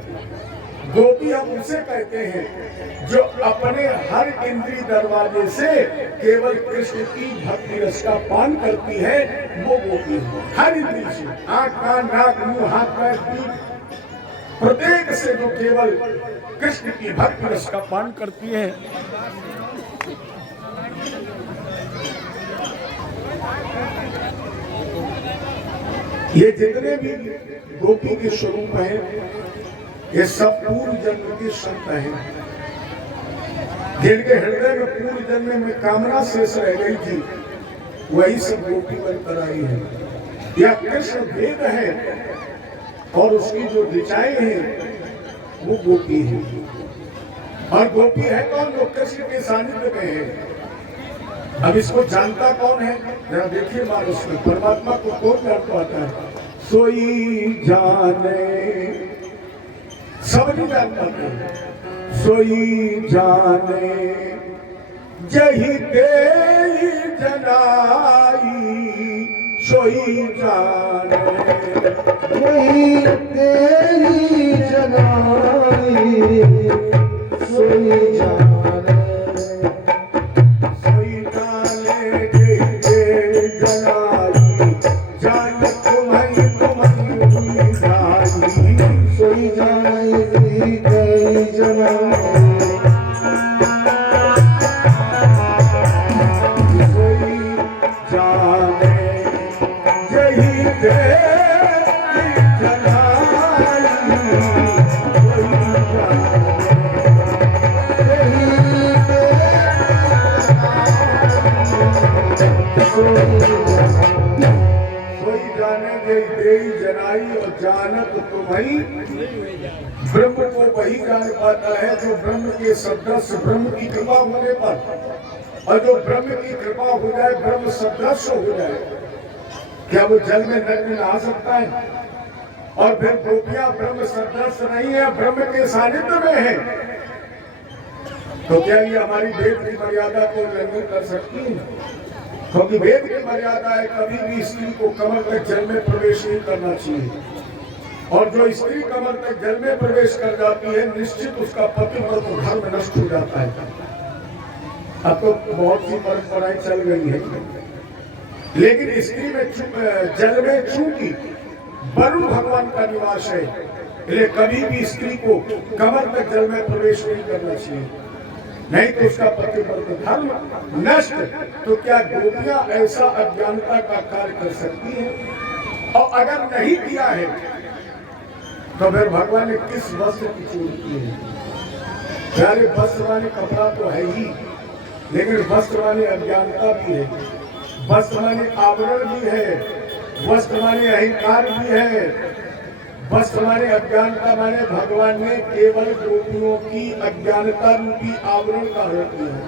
गोपी हम उसे कहते हैं जो अपने हर इंद्रिय दरवाजे से केवल कृष्ण की भक्ति रस का पान करती है, वो गोपी है। हर इंद्रिय से, आंख, कान, नाक, मुंह, हाथ, पैर, पीठ, प्रत्येक से जो केवल कृष्ण की भक्ति रस का पान करती है। ये जितने भी गोपी के स्वरूप हैं, ये सब पूर्व जन्म के संत हैं, जिनके हृदय में पूर्व जन्म में कामना शेष रह गई थी, वही सब गोपी बनकर आई है। यह कृष्ण भेद है और उसकी जो ऋचाएं हैं वो गोपी है। और गोपी है कौन? जो कृष्ण के सानिध्य में है। अब इसको जानता कौन है? जरा देखिए मानस में, परमात्मा को कौन जान पाता है? सोई जाने, सब नहीं जान पाते। सोई जाने जही तेरी जनाई, सोई जाने यही तेरी जनाई, सोई जाने, सोई जाने जही तेरी जनाई, जान तुम्हारी तुम्हारी हुई जाई, सोई जाने यही तेरी जनाई, और जानत तुम्हारी। ब्रह्म को वही जान पाता है जो ब्रह्म के सदृश, ब्रह्म की कृपा होने पर, और जो ब्रह्म की कृपा हो जाए, ब्रह्म सदृश हो जाए, क्या वो जल में नग्न नहा सकता है? और फिर गोपियां ब्रह्म सदृश नहीं है, ब्रह्म के सानिध्य में है, तो क्या ये हमारी वेद की मर्यादा को उल्लंघन कर सकती है? क्योंकि वेद की मर्यादा है कभी भी स्त्री को कमर तक जल में प्रवेश नहीं करना चाहिए, और जो स्त्री कमर तक जल में प्रवेश कर जाती है, निश्चित उसका पतिव्रत धर्म नष्ट हो जाता है। अब तो बहुत सी परंपराएं चल गई है, लेकिन स्त्री में जल में चूंकि वरुण भगवान का निवास है, इसलिए कभी भी स्त्री को कमर तक जल में प्रवेश नहीं करना चाहिए, नहीं तो उसका पतिव्रत धर्म नष्ट। तो क्या गोपियां ऐसा अज्ञानता का कार्य कर सकती हैं? और अगर नहीं किया है तो फिर भगवान ने किस वस्त्र की चोरी की है? प्यारे वस्त्र वाले कपड़ा तो है ही, लेकिन वस्त्र वाले अज्ञानता भी है, वस्त्र वाले आवरण भी है, वस्त्र वाले अहंकार भी है, वस्त्र माने अज्ञानता माने भगवान ने केवल गोपियों की अज्ञानता रूपी आवरण का हरण किया है।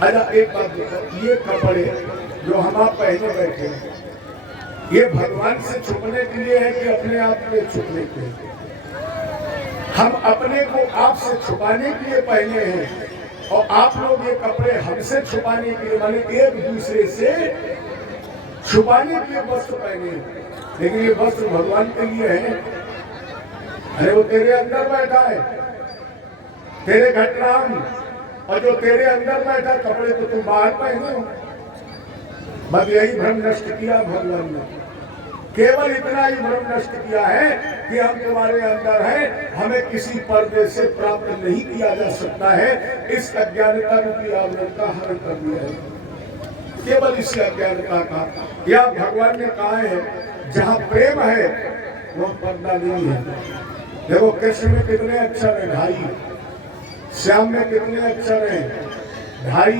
अच्छा एक बात देखो, ये कपड़े जो हम आप पहने बैठे हैं, ये भगवान से छुपने के लिए है कि अपने आप से छुपने के लिए? हम अपने को आप से छुपाने के लिए पहने हैं, और आप लोग ये कपड़े हमसे छुपाने के लिए, माने एक दूसरे से छुपाने के लिए वस्त्र पहने हैं। लेकिन ये वस्त्र भगवान के लिए है। अरे वो तेरे अंदर बैठा है, तेरे घटनाम, और जो तेरे अंदर बैठा कपड़े तो तुम बाहर पहने हो। बस यही भ्रम नष्ट किया भगवान ने, केवल इतना ही भ्रम नष्ट किया है कि हम तुम्हारे अंदर हैं, हमें किसी पर्दे से प्राप्त नहीं किया जा सकता है। इस अज्ञानता रूपी आवरण का हरण कर दिया है, केवल इस अज्ञानता का। या भगवान ने कहा है जहाँ प्रेम है वह पर्दा नहीं है। देखो कृष्ण में कितने अक्षर हैं ढाई, श्याम में कितने अक्षर हैं ढाई,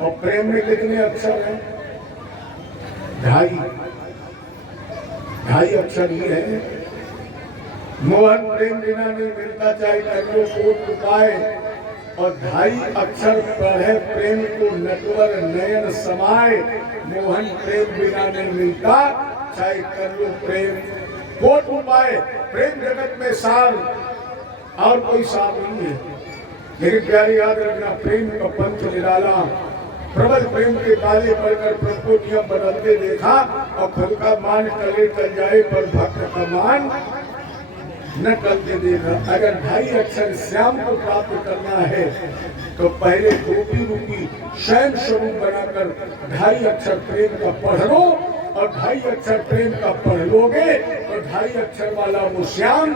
और प्रेम में कितने अक्षर हैं ढाई, ढाई अक्षर ही है। मोहन प्रेम बिना नहीं मिलता, चाहे करो कोट उपाय, और ढाई अक्षर पढ़े प्रेम को नटवर नयन समाये। मोहन प्रेम बिना नहीं मिलता, चाहे कर लो प्रेम कोट उपाय। प्रेम जगत में सार और कोई सार नहीं है, लेकिन प्यारी याद रखना, प्रेम का पंथ निराला। प्रबल प्रेम के काले पड़कर प्रभु को नियम बदलते देखा, और खुद का मान टले टल जाए पर भक्त का मान न टलते देखा। अगर ढाई अक्षर श्याम को प्राप्त करना है तो पहले गोपी रूपी स्वयं स्वरूप बनाकर ढाई अक्षर प्रेम का पढ़ लो, और ढाई अक्षर प्रेम का पढ़ लोगे तो ढाई अक्षर वाला वो श्याम,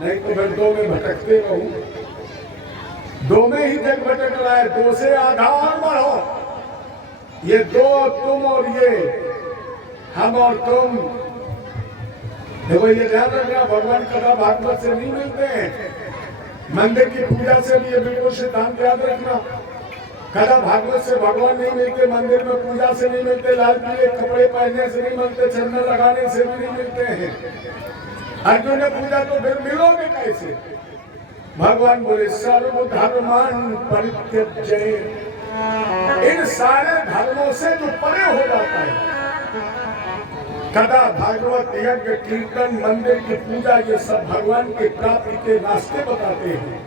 नहीं तो फिर दो में भटकते रहो। दो में ही जग भटक रहा है, दो से आधार बढ़ो। ये दो तुम और ये हम और तुम। देखो ये ध्यान रखना, भगवान कथा भागवत से नहीं मिलते हैं, मंदिर की पूजा से भी ये बिल्कुल सिद्धांत याद रखना। कथा भागवत से भगवान नहीं मिलते, मंदिर में पूजा से नहीं मिलते, लाल पीले कपड़े पहनने से नहीं मिलते, चंदन लगाने से भी नहीं मिलते हैं। अर्जुन ने पूजा तो फिर मिलोगे कैसे? भगवान बोले सर्व धर्मान परित्यज्य इन सारे धर्मों से जो परे हो जाता है, कथा, भागवत, यज्ञ, कीर्तन, मंदिर की पूजा, ये सब भगवान के प्राप्ति के रास्ते बताते हैं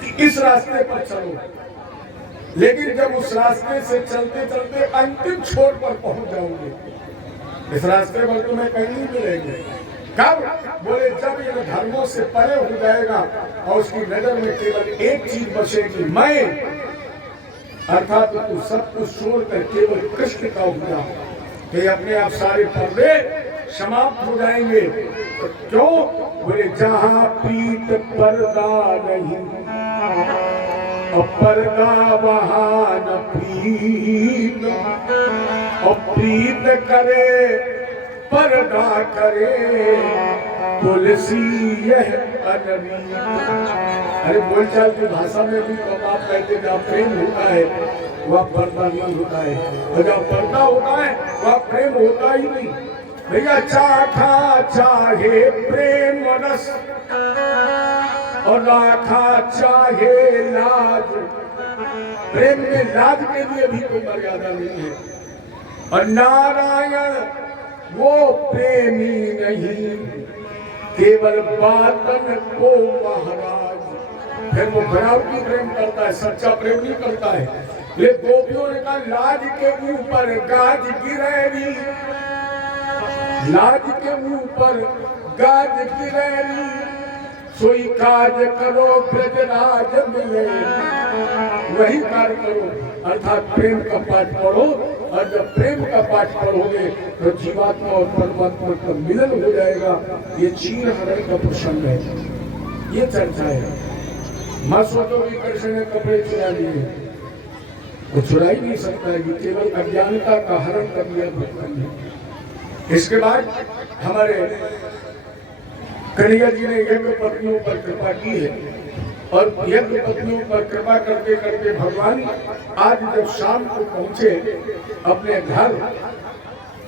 कि इस रास्ते पर चलो। लेकिन जब उस रास्ते से चलते चलते अंतिम छोर पर पहुंच जाओगे, इस रास्ते पर तुम्हें कहीं नहीं मिलेंगे। कब? बोले जब इन धर्मों से परे हो जाएगा और उसकी नजर में केवल एक चीज बचेगी, मैं, अर्थात तू सब कुछ छोड़कर केवल कृष्ण का होगा, कि अपने आप सारे पर्दे समाप्त हो जाएंगे। तो क्यों? बोले जहां प्रीत पर्दा नहीं और पर्दा वहां न प्रीत, और प्रीत करे पर्दा करे तुलसी यह अनबीत। अरे बोलचाल की भाषा में भी तो आप कहते जहाँ प्रेम होता है वह पर्दा नहीं होता है, और जहाँ पर्दा होता है वह प्रेम होता ही नहीं। भैया चाखा चाहे प्रेम रस और राखा चाहे लाज, प्रेम में लाज के लिए भी कोई मर्यादा नहीं है। और नारायण वो प्रेमी नहीं, केवल बातन को महाराज। फिर वो बनावटी प्रेम करता है, सच्चा प्रेम नहीं करता है। ये गोपियों ने कहा लाज के ऊपर गाज गिरेरी, लाज के ऊपर गाज गिरेरी, सोई काज करो ब्रजराज मिले, वही कार्य करो। अर्थात प्रेम का पाठ पढ़ो, और जब प्रेम का पाठ पढ़ोगे तो जीवात्मा और परमात्मा का मिलन हो जाएगा। ये चीर हरण का प्रसंग है, ये चर्चा है। मत सोचो कि कृष्ण ने कपड़े चुरा लिए, वो चुरा ही नहीं सकता है, ये केवल अज्ञानता का हरण कर लिया भगवान ने। इसके बाद हमारे कन्हैया जी ने यज्ञ पत्नियों पर कृपा की है, और यज्ञ पत्नियों पर कृपा करते करते भगवान आज जब शाम को पहुंचे अपने घर,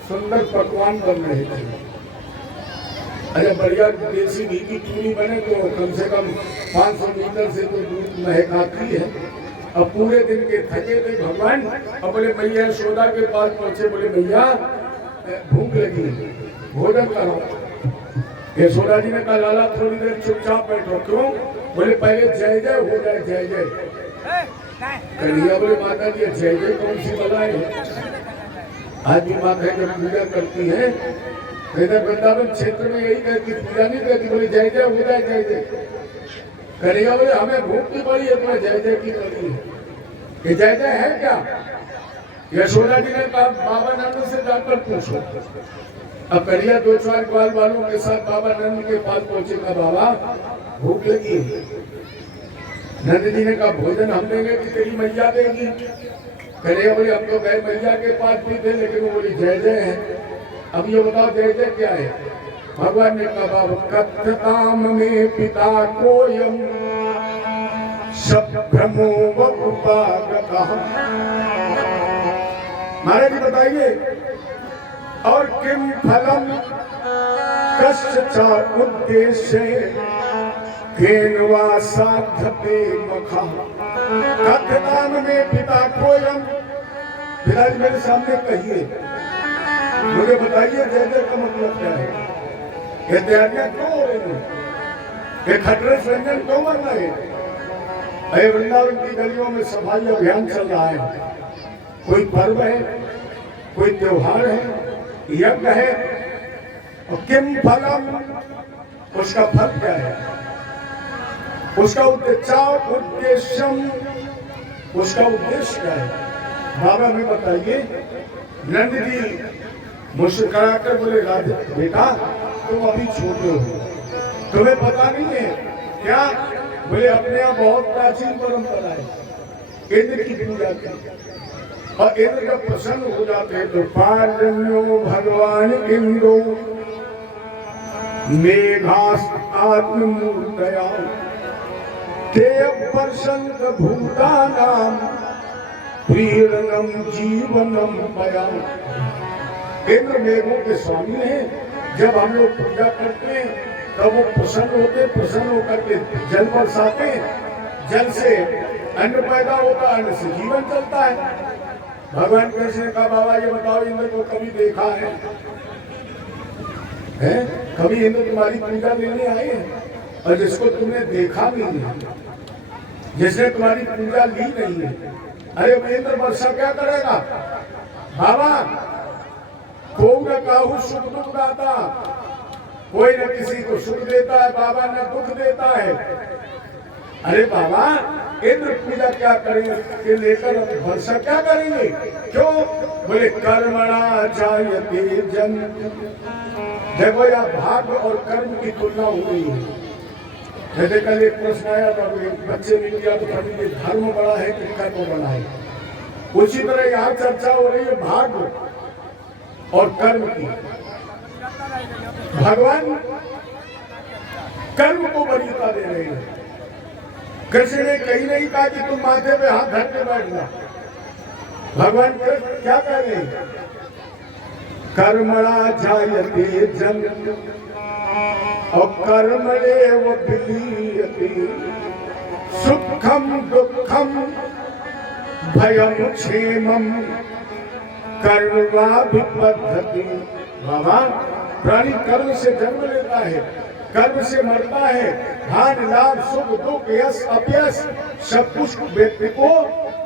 सुंदर पकवान बन रहे थे। अरे बढ़िया देसी घी की पूरी बने तो कम से कम 500 लीटर से तो दूध महक आती है। अब पूरे दिन के थके थे भगवान, अब बोले मैया यशोदा के पास पहुंचे, बोले मैया भूख लगी, भोजन करो। यशोदा जी ने कहा लाला थोड़ी देर चुपचाप बैठो। क्यों? बोले पहले जय जय हो जाए, जय जय। कन्हैया बोले माता जी जय जय कौन सी बला है? आज भी माता जब पूजा करती है, इधर वृंदावन क्षेत्र में यही कहती, पूजा नहीं कहती, बोले जय जय हो जाए, जय जय। कन्हैया बोले हमें भूख की पड़ी है, तुम्हें जय जय की पड़ी है, कि जय जय है क्या? यशोदा जी ने कहा बाबा नंद से जाकर पूछो। अब कन्हैया 2-4 ग्वाल वालों के साथ बाबा नंद के पास पहुंचे, का बाबा भूख लगी है। नंद जी ने कहा भोजन हम देंगे कि तेरी मैया देगी? कन्हैया बोले हम तो गए मैया के पास भी थे, लेकिन वो बोली जय जय है। अब ये बताओ जय जय क्या है? भगवान ने कहा बाबा कथताम में पिता कोयम शब्दमो वपुपागतः। महाराज जी बताइए, और किम फलम कश्च उद्देश्य केनवा साधते मखा। कथताम में पिता कोयम, पिताजी मेरे सामने कहिए, मुझे बताइए जय जय का मतलब क्या है? ये तैयारियां क्यों हो रही हैं? ये खटरस व्यंजन क्यों बन रहे हैं? अरे वृंदावन की गलियों में सफाई अभियान चल रहा है, कोई पर्व है, कोई त्योहार है, यज्ञ है, और किम फलम, उसका फल क्या है? उसका उद्देश्यम, उसका उद्देश्य क्या है? बाबा हमें बताइए। नंद जी मुस्कुराकर बोले राधे बेटा तुम अभी छोटे हो, तुम्हें पता नहीं है क्या? बोले अपने यहाँ बहुत प्राचीन परंपरा है इंद्र की पूजा की, और इंद्र जब प्रसन्न हो जाते हैं तो पालन्यो भगवान इंद्रो मेघास आत्मूर्तया ते वर्षंत भूतानाम प्रीणनम जीवनम पया। इंद्र मेघों के स्वामी हैं। जब हम लोग पूजा करते हैं तब वो प्रसन्न होते, प्रसन्न होकर के जल बरसाते, जल से अन्न पैदा होता है, अन्न से जीवन चलता है। भगवान कृष्ण ने कहा बाबा ये बताओ इंद्र को कभी देखा है? कभी इंद्र तुम्हारी पूजा लेने आए हैं? और जिसको तुमने देखा नहीं है, जिसने तुम्हारी पूजा ली नहीं है, अरे वो इंद्र वर्षा क्या करेगा? बाबा को न काहू सुख दुख दाता, कोई न किसी को सुख देता है बाबा, न दुख देता है। अरे बाबा इंद्र पूजा क्या करेंगे के लेकर वर्षा क्या करेंगे? क्यों? बोले कर्मणा जायते जन। देखो यार भाग्य और कर्म की तुलना हो रही है। जैसे कल एक प्रश्न आया था, बच्चे ने किया तो कभी ये धर्म बड़ा है कि कर्म बड़ा है। उसी तरह यहाँ चर्चा हो रही है भाग्य और कर्म की। भगवान कर्म को वरीयता दे रहे हैं। कृष्ण ने कहीं नहीं कहा कि तुम माथे पे हाथ धर के बैठना। भगवान कृष्ण क्या कह रहे हैं? कर्मणा जायते जन और कर्मणेव विलीयते सुखम दुखम भयम क्षेमम कर्मवाभिपद्धति। बाबा प्राणी कर्म से जन्म लेता है, कर्म से मरता है। हानि लाभ सुख दुख यश अपयश सब कुछ व्यक्ति को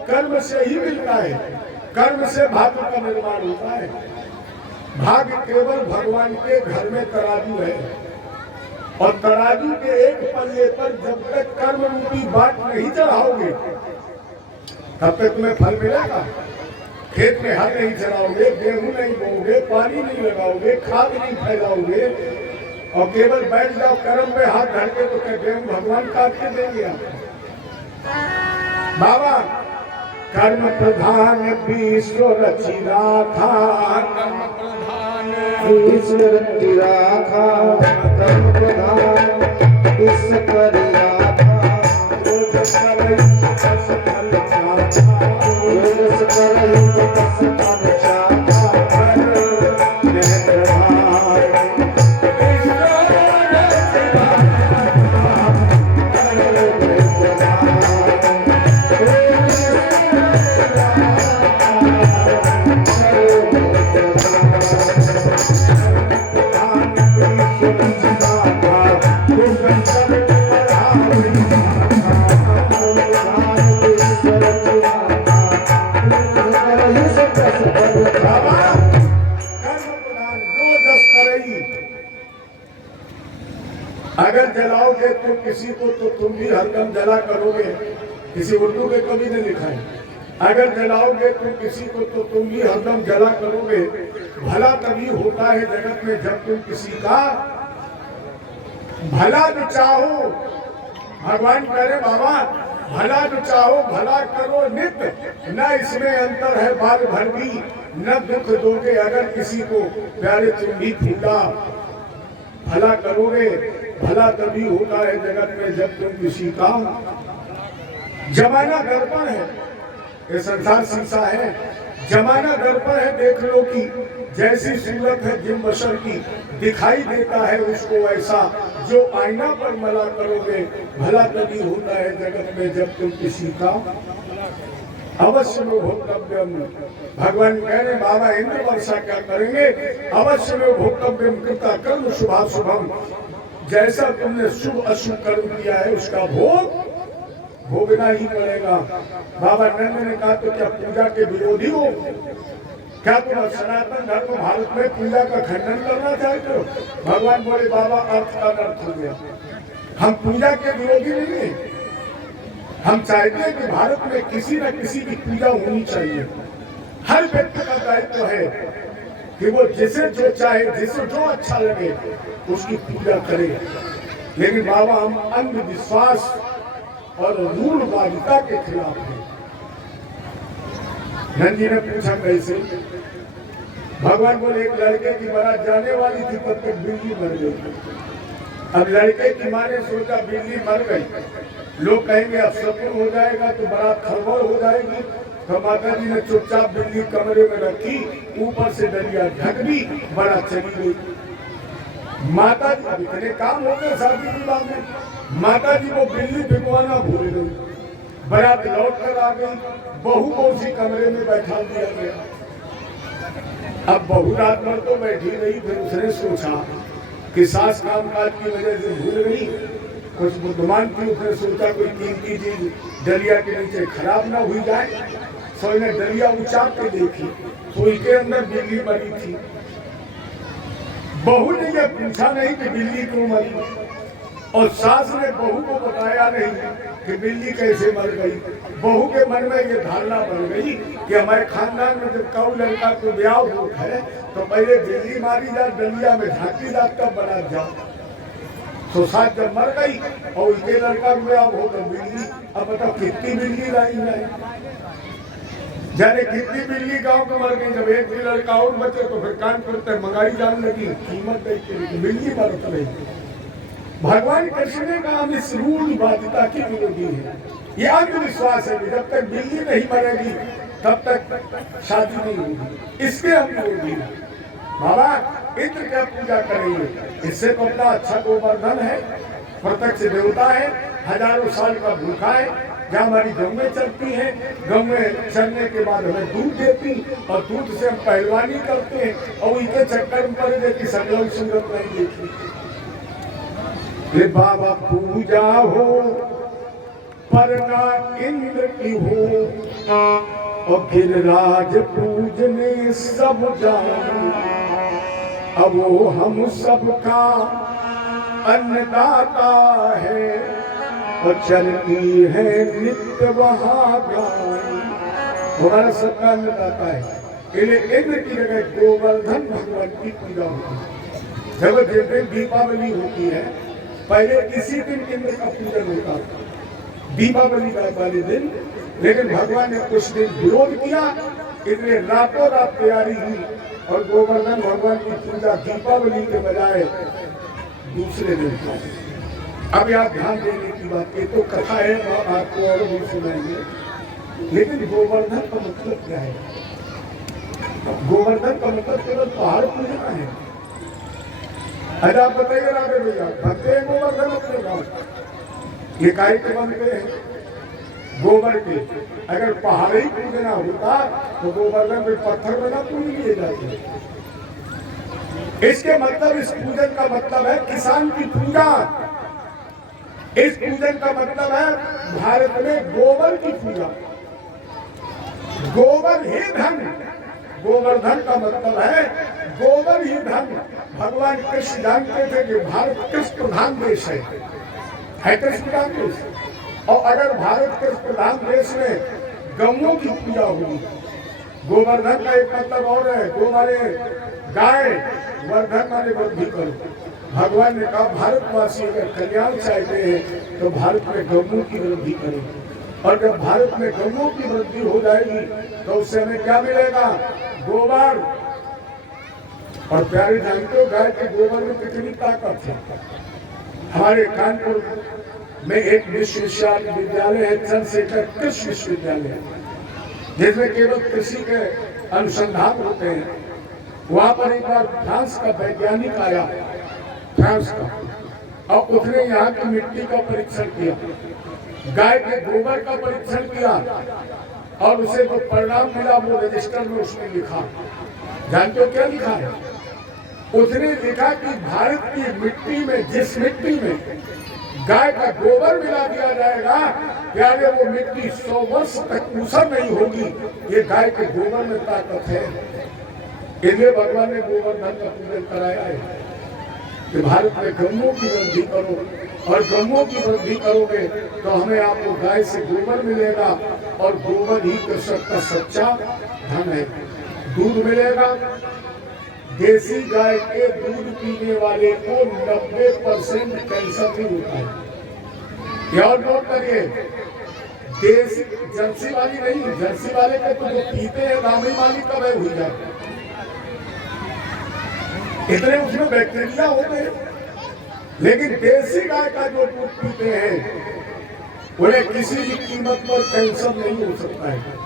कर्म से ही मिलता है। कर्म से भाग्य का निर्माण होता है। भाग्य केवल भगवान के घर में तराजू है, और तराजू के एक पल्ले पर जब तक कर्म रूपी बाट नहीं चढ़ाओगे तब तक तुम्हें फल मिलेगा। खेत में हल नहीं चलाओगे, गेहूं नहीं बोओगे, पानी नहीं लगाओगे, खाद नहीं फैलाओगे और केवल बैठ जाओ कर्म पे हाथ धर के, तो क्या गेहूं भगवान काट के देंगे आपको? बाबा कर्म प्रधान विश्व रचि राखा, कर्म प्रधान विश्व रचि राखा, कर्म प्रधान विश्व करि राखा। रोज करई तपस फल चाखा, रोज करई तपस फल चाखा। अगर जलाओगे तो किसी को तो तुम भी हरदम जला करोगे। किसी उर्दू में कभी नहीं लिखा है, अगर जलाओगे तुम किसी को तो तुम भी हरदम जला करोगे। भला तभी होता है जगत में जब तुम किसी का भला जो चाहो। भगवान कह रहे बाबा भला जो चाहो भला करो नित्य, न इसमें अंतर है बाल भर भी, न दुख दोगे अगर किसी को प्यारे तुम भी फूला। भला करोगे, भला तभी होता है जगत में जब तुम किसी का। जमाना दर्पण है, ये संसार शीशा है। जमाना दर्पण है, देख लो कि जैसी सूरत है जिम बशर की, दिखाई देता है उसको ऐसा जो आईना पर मला करोगे। भला तभी होता है जगत में जब तुम किसी का। अवश्य में भोक्तव्यम, भगवान कह रहे बाबा इंद्र वर्षा क्या करेंगे? अवश्य में भोक्तव्यम कृता कर्म शुभाशुभम। जैसा तुमने शुभ अशुभ कर्म किया है उसका भोग भोगना ही पड़ेगा। बाबा नंद ने कहा तो क्या पूजा के विरोधी हो? क्या तुम सनातन धर्म भारत में पूजा का खंडन करना चाहते हो? भगवान बोले बाबा अर्थ का अर्थ हो गया। हम पूजा के विरोधी नहीं है, हम चाहते हैं कि भारत में किसी न किसी की पूजा होनी चाहिए। हर व्यक्ति का दायित्व है कि वो जिसे जो चाहे, जिसे जो अच्छा लगे उसकी पूजा करे। लेकिन बाबा हम अंधविश्वास और रूढ़वादिता के खिलाफ हैं। नंद जी ने पूछा कैसे? भगवान बोले एक लड़के की बारात जाने वाली थी तब तक बिल्ली मर गई। अब लड़के की माँ ने सोचा बिल्ली मर गई, लोग कहेंगे अब सफर हो जाएगा तो बारात खरबड़ हो जाएगी। तो माता जी ने चुपचाप बिल्ली कमरे में रखी, ऊपर से डलिया ढक दी, बारात चली गई। माता जी अब इतने काम हो गए शादी विवाह में, माता जी को बिल्ली भिगवाना भूल गई। बारात लौट कर आ गई, बहू को उसी कमरे में बैठा दिया गया। अब बहू रात भर तो बैठी रही, फिर उसने सोचा कि सास कामकाज की वजह से भूल गई, कुछ बुद्धिमान थी, उसने सोचा कोई कीमती चीज डलिया के नीचे खराब ना हुई जाए। सो ने डलिया उचार के देखी तो इसके अंदर बिल्ली मरी थी। बहू ने यह पूछा नहीं कि बिल्ली क्यों मरी, और सास ने बहू को बताया नहीं कि बिल्ली कैसे मर गई। बहू के मन में ये धारणा बन गई कि हमारे खानदान में जब कऊ लड़का को ब्याह होता है तो पहले बिल्ली मारी जा, डलिया में झांकी जा, तब बना जा। तो सास जब मर गई और इसके लड़का को ब्याह हो तो बिल्ली, अब बताओ कितनी बिल्ली लाई जाए, जाने कितनी बिल्ली गांव में मर गई। जब एक भी लड़का और बचे तो फिर कानपुर तक मंगाई जाने लगी, कीमत देती बिल्ली मरत रही। भगवान कृष्ण ने कहा हम इस रूढ़ बाध्यता की विरोधी है। ये अंधविश्वास है, जब तक बिल्ली नहीं मरेगी तब तक शादी नहीं होगी, इसके हम विरोधी हैं। बाबा इंद्र क्या पूजा करेंगे, इससे तो अपना अच्छा गोवर्धन है, प्रत्यक्ष देवता है, हजारों साल का भूखा है, जहाँ हमारी गौएं चलती हैं, गौएं चलने के बाद हमें दूध देती और दूध से हम पहलवानी करते हैं, और इनके चक्कर में पड़े देखी सकल सूरत नहीं देखी। बाबा पूजा हो पर ना इंद्र की हो, और गिरिराज पूजने सब जान, अब वो हम सबका अन्नदाता है, और चलती है नित्य वहाँ गान। हमारा सबका अन्नदाता है, इसलिए इंद्र की जगह गोवर्धन भगवान की पूजा होती है। जब जिस दिन दीपावली होती है, पहले इसी दिन इंद्र का पूजन होता था, दीपावली वाले दिन, लेकिन भगवान ने कुछ दिन विरोध किया, इसलिए रातों रात तैयारी हुई और गोवर्धन भगवान की पूजा दीपावली के बजाय दूसरे दिन था। अब यहाँ ध्यान देने की बात, ये तो कथा है, आपको और भी सुनाएंगे, लेकिन गोवर्धन का मतलब क्या है? गोवर्धन का मतलब केवल पहाड़ पूजना है। अच्छा आप बताइए राधे भैया, भक्ते हैं गोवर्धन अपने गाँव, ये काय के बनते हैं गोबर के। अगर पहाड़ी पूजना होता तो गोवर्धन में पत्थर में ना पूज लिए जाते। इसके मतलब, इस पूजन का मतलब है किसान की पूजा। इस पूजन का मतलब है भारत में गोबर की पूजा। गोबर ही धन, गोवर्धन का मतलब है गोबर ही धन। भगवान कृष्ण जानते थे कि भारत कृष्ण प्रधान देश है कृष्ण प्रधान देश, और अगर भारत कृष्ण प्रधान देश में गौओं की पूजा हुई, गोवर्धन का एक मतलब और है, गो माने गाय, वर्धन माने वृद्धि करो। भगवान ने कहा भारतवासी अगर कल्याण चाहते हैं तो भारत में गौओं की वृद्धि करें, और जब भारत में गौओं की वृद्धि हो जाएगी तो उससे हमें क्या मिलेगा? गोबर। और प्यारे जानते हो गाय के गोबर में कितनी ताकत है। हमारे कानपुर में एक विश्वविद्यालय है, चंद्रशेखर कृषि विश्वविद्यालय, जिसमें केवल कृषि के अनुसंधान होते हैं। वहां पर एक बार फ्रांस का वैज्ञानिक आया, फ्रांस का, और उसने यहाँ की मिट्टी का परीक्षण किया, गाय के गोबर का परीक्षण किया, और उसे जो परिणाम मिला वो रजिस्टर में उसने लिखा। जानते हो क्या लिखा है? उसने लिखा कि भारत की मिट्टी में, जिस मिट्टी में गाय का गोबर मिला दिया जाएगा, प्यारे वो मिट्टी 100 वर्ष तक ऊसर नहीं होगी। ये गाय के गोबर में ताकत है। इसलिए भगवान ने गोवर्धन का पूजन कराया है कि भारत में गौओं की वृद्धि करो, और गौओं की वृद्धि करोगे तो हमें आपको गाय से गोबर मिलेगा, और गोबर ही कृषक का सच्चा धन है। दूध मिलेगा। देसी गाय के दूध पीने वाले को 90% कैंसर नहीं होता है। याद नोट करिए, देसी जर्सी वाली नहीं, जर्सी वाले के तो जो पीते हैं रामी वाली कब हुई जाए, इतने उसमें बैक्टीरिया होते हैं। लेकिन देसी गाय का जो दूध पीते हैं उन्हें किसी भी कीमत पर कैंसर नहीं हो सकता है।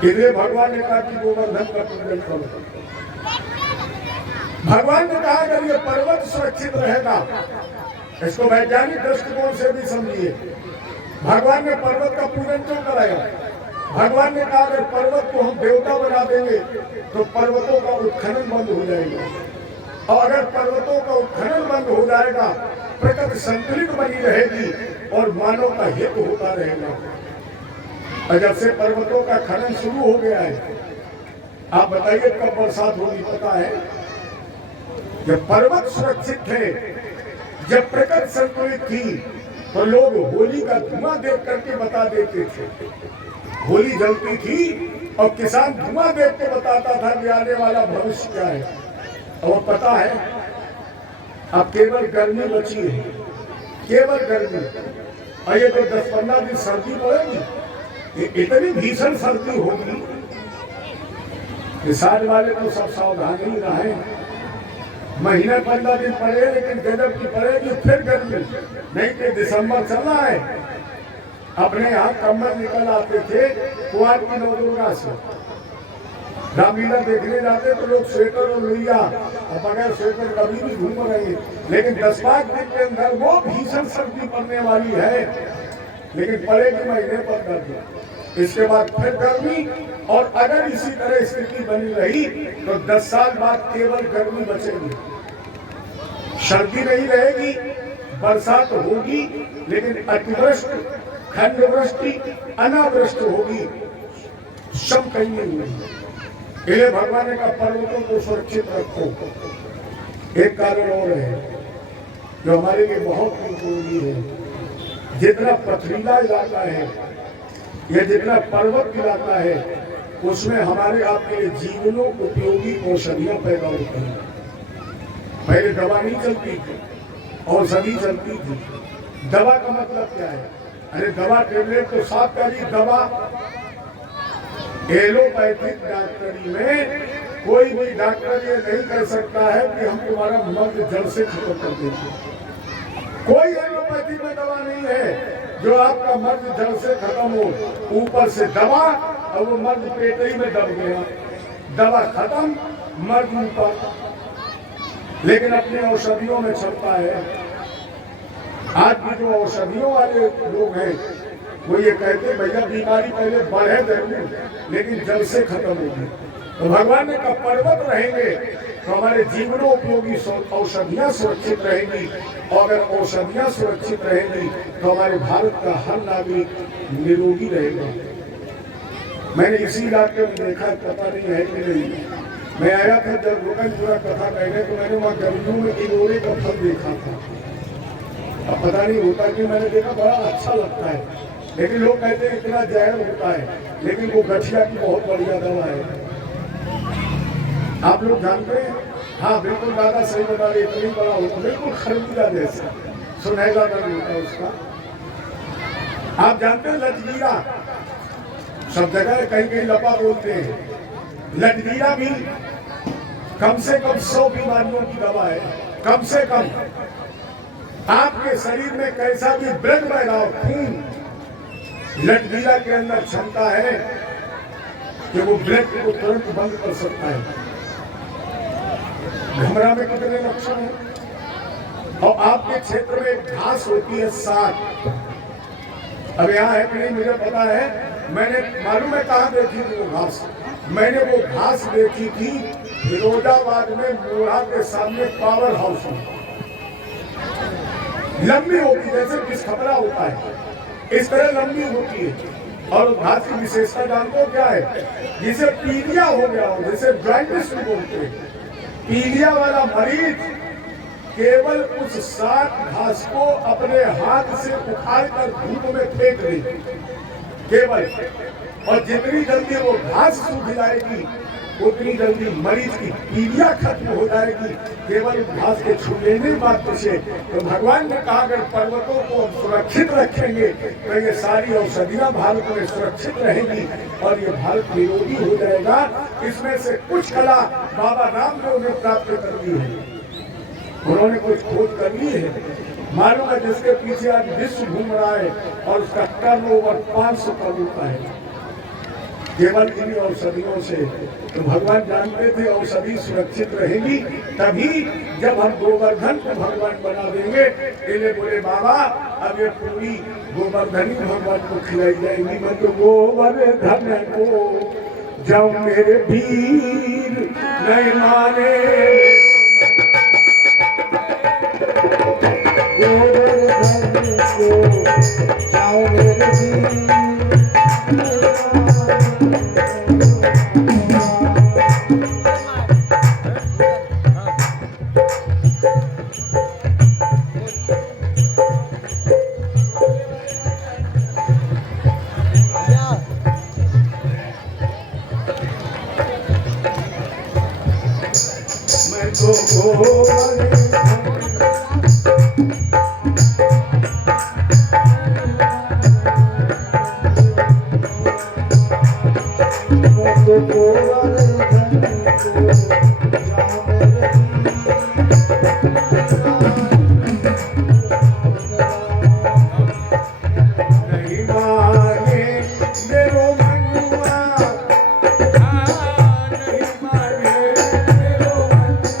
इसलिए भगवान ने कहा कि गोवर्धन का पूजन करो। भगवान ने कहा अगर ये पर्वत सुरक्षित रहेगा, इसको वैज्ञानिक दृष्टिकोण से भी समझिए, भगवान ने पर्वत का पूजन क्यों कराया? भगवान ने कहा अगर पर्वत को हम देवता बना देंगे तो पर्वतों का उत्खनन बंद हो जाएगा, और अगर पर्वतों का उत्खनन बंद हो जाएगा प्रकृति संतुलित बनी रहेगी और मानव का हित होता रहेगा। और जब से पर्वतों का खनन शुरू हो गया है, आप बताइए कब बरसात होगी? पता है? जब पर्वत सुरक्षित थे, जब प्रकृति संतुलित थी, तो लोग होली का धुआं देख करके बता देते थे। होली जलती थी और किसान धुआं देख के बताता था कि आने वाला भविष्य क्या है। और पता है अब केवल गर्मी बची है, केवल गर्मी। और ये तो 10-15 दिन सर्दी पड़ेगी, ये इतनी भीषण सर्दी होगी, किसान वाले तो सब सावधान ही रहे। महीने 15 दिन पड़े, लेकिन गजब की पड़ेगी फिर गर्मी। नहीं कि दिसंबर चला है, अपने यहाँ कम्बल निकल आते थे कुआर की नवदुर्गा से। रामलीला देखने जाते तो लोग स्वेटर और लुइया और बगैर स्वेटर कभी भी घूम रहे हैं, लेकिन 10-5 दिन के अंदर वो भीषण सर्दी पड़ने वाली है, लेकिन पड़ेगी महीने पर गर्मी, इसके बाद फिर गर्मी। और अगर इसी तरह स्थिति बनी रही तो 10 साल बाद केवल गर्मी बचेगी, सर्दी नहीं रहेगी, बरसात होगी, लेकिन अतिवृष्टि, खंडवृष्टि, अनावृष्टि होगी, सब कहीं नहीं होगी। इसलिए भगवान ने कहा पर्वतों को सुरक्षित रखो। एक कारण और है जो हमारे लिए बहुत उपयोगी है। जितना पथरीला इलाका है या जितना पर्वत इलाका है, उसमें हमारे आपके लिए जीवनों उपयोगी औषधियां पैदा होती हैं। पहले दवा नहीं चलती थी, औषधि चलती थी। दवा का मतलब क्या है? अरे दवा टेबलेट तो साफ करी, दवा एलोपैथिक डॉक्टरी में कोई भी डॉक्टर ये नहीं कर सकता है कि हम तुम्हारा मर्ज जड़ से खत्म कर देंगे। कोई एलोपैथी में दवा नहीं है जो आपका मर्ज जड़ से खत्म हो। ऊपर से दवा और वो मर्ज पेट ही में दब गया, दवा खत्म, मर्ज ऊपर। लेकिन अपने औषधियों में चलता है। आज भी जो औषधियों वाले लोग हैं वो ये कहते भैया बीमारी पहले बढ़े जरूर, लेकिन जड़ से खत्म होगी। तो भगवान ने कहा पर्वत रहेंगे तो हमारे जीवनों उपयोगी औषधियां सुरक्षित रहेंगी, और अगर औषधियां सुरक्षित रहेंगी तो हमारे भारत का हर नागरिक निरोगी रहेगा। मैंने इसी इलाके में देखा, पता नहीं है कि नहीं, मैं आया था जब रुकनपुरा कथा कहने, तो मैंने वहाँ गर्मियों में टिंडोरे का फल देखा था। अब पता नहीं होता कि मैंने देखा, बड़ा अच्छा लगता है, लेकिन लोग कहते हैं इतना जहर होता है, लेकिन वो गठिया की बहुत बढ़िया दवा है। आप लोग जानते हैं? हाँ बिल्कुल, दादा सही बता रहे, इतनी बड़ा होता, बिल्कुल खरबूजा जैसा, सुनहरा रंग होता है उसका। आप जानते हैं लटजीरा, सब जगह कहीं कहीं लपा बोलते हैं। लटजीरा भी कम से कम 100 बीमारियों की दवा है, कम से कम। आपके शरीर में कैसा भी ब्लड बह रहा हो, खून, लटजीरा के अंदर क्षमता है कि वो ब्लड को तुरंत बंद कर सकता है। घमरा में कितने लक्षण हैं? और आपके क्षेत्र में एक घास होती है साग, अब यहाँ है कि नहीं मुझे पता है, मैंने मालूम है कहाँ देखी थी वो घास। मैंने वो घास देखी थी फिरोजाबाद में, मोड़ा के सामने पावर हाउस में। लंबी होती जैसे बिस्खपरा होता है, इस तरह लंबी होती है। और घास की विशेषता जानते हो क्या है? जिसे पीलिया हो गया हो, जिसे जॉइंटिस बोलते हैं, पीलिया वाला मरीज केवल उस साग घास को अपने हाथ से उखाड़ कर धूप में फेंक दे, केवल। और जितनी जल्दी वो घास सूख जाएगी उतनी जल्दी मरीज की पीलिया खत्म हो जाएगी, केवल घास के छू लेने मात्र से। तो भगवान ने कहा अगर पर्वतों को सुरक्षित रखेंगे तो ये सारी औषधियां भारत में सुरक्षित रहेंगी और ये भारत निरोगी हो जाएगा। इसमें से कुछ कला बाबा रामदेव ने प्राप्त कर ली है, उन्होंने कुछ खोज कर ली है। मालूम है जिसके पीछे आज विश्व घूम रहा है और उसका टर्नओवर 500 करोड़ का है, केवल इन औषधियों से। तो भगवान जानते थे औषधि सुरक्षित रहेगी, तभी जब हम गोवर्धन को भगवान बना देंगे। इसलिए बोले बाबा अब ये पूरी गोवर्धनी भगवान को खिलाई जाएगी। मैं तो गोवर्धन को जब मेरे वीर नहीं माने, गोवर्धन को जाओ मेरे वीर मैं तो नहीं माने मेरो मनुआ, नहीं माने मेरो मनुआ।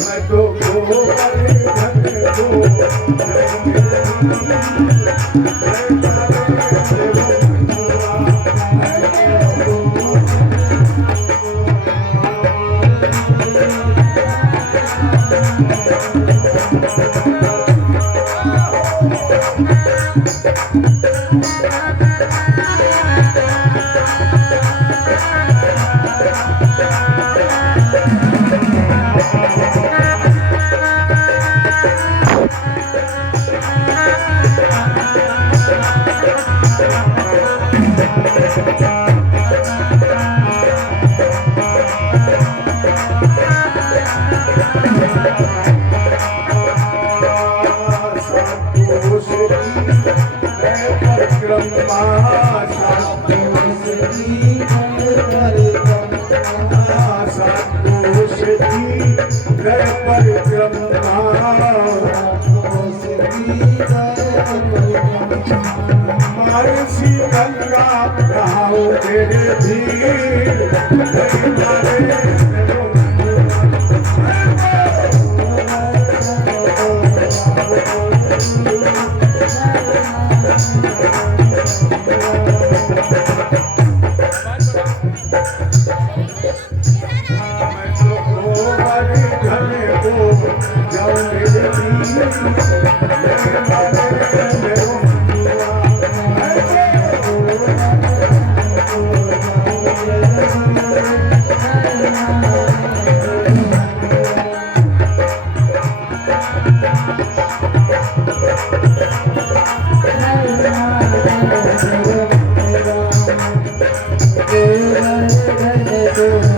मैं तो गोवर्धन को मेरे वीर नहीं माने मेरो गोवर्धन को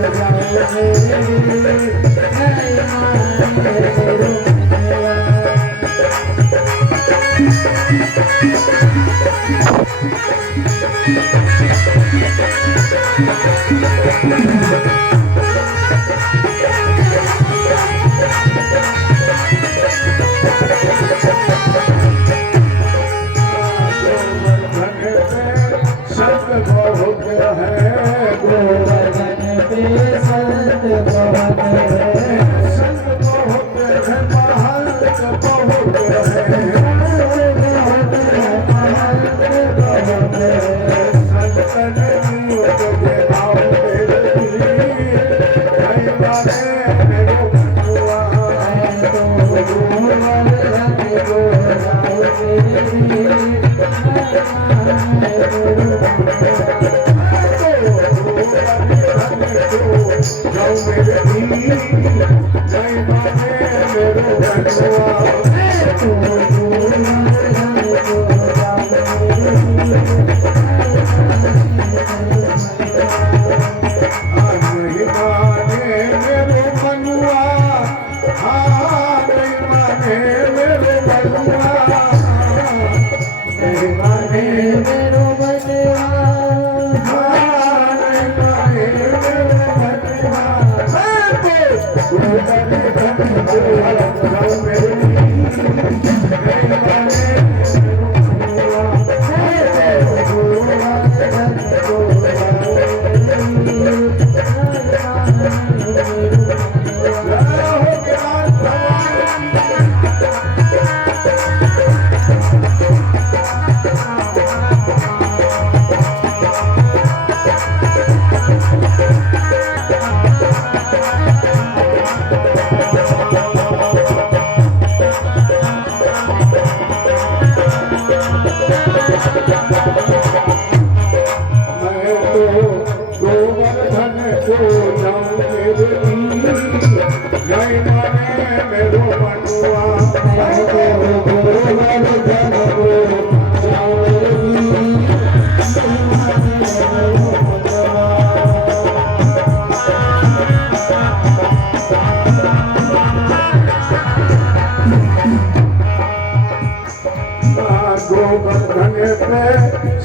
गोवर्धन पे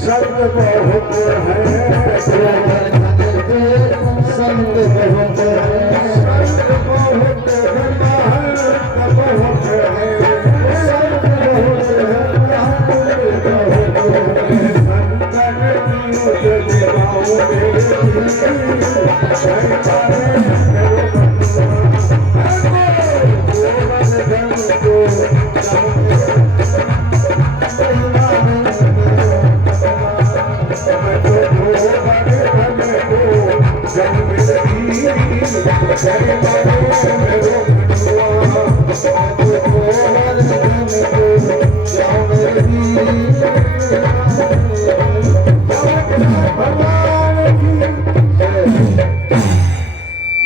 शब्द बहुत है, संत बहुत है, शब्द बहुत है, महत्व बहुत है, संत बहुत है, संतन की देवाओं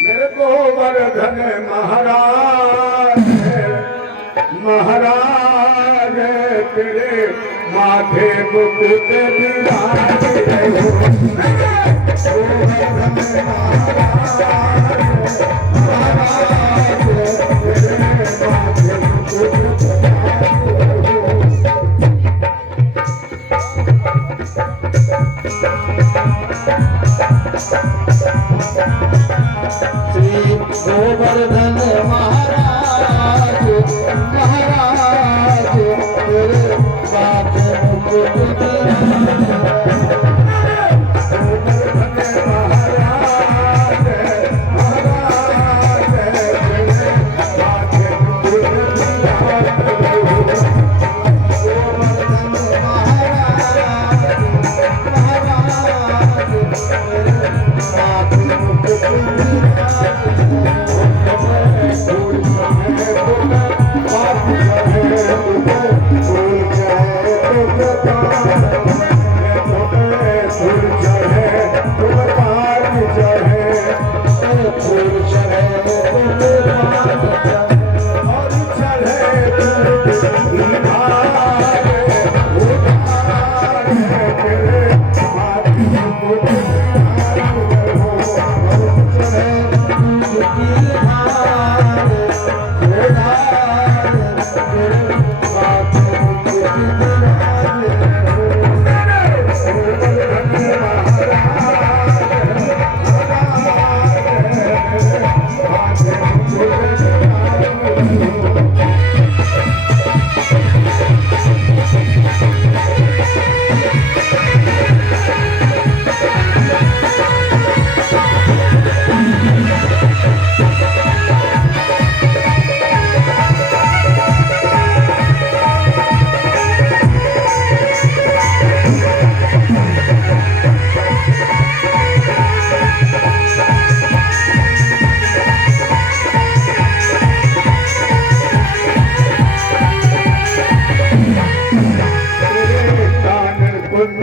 मेरे गोवर्धन महाराज महाराज तेरे माथे मुकुट विराजे हो। गोवर्धन महाराज महाराज तेरे माथे मुकुट श्री गोवर्धन महाराज महाराज तेरे माथे मुकुट महाराज महाराज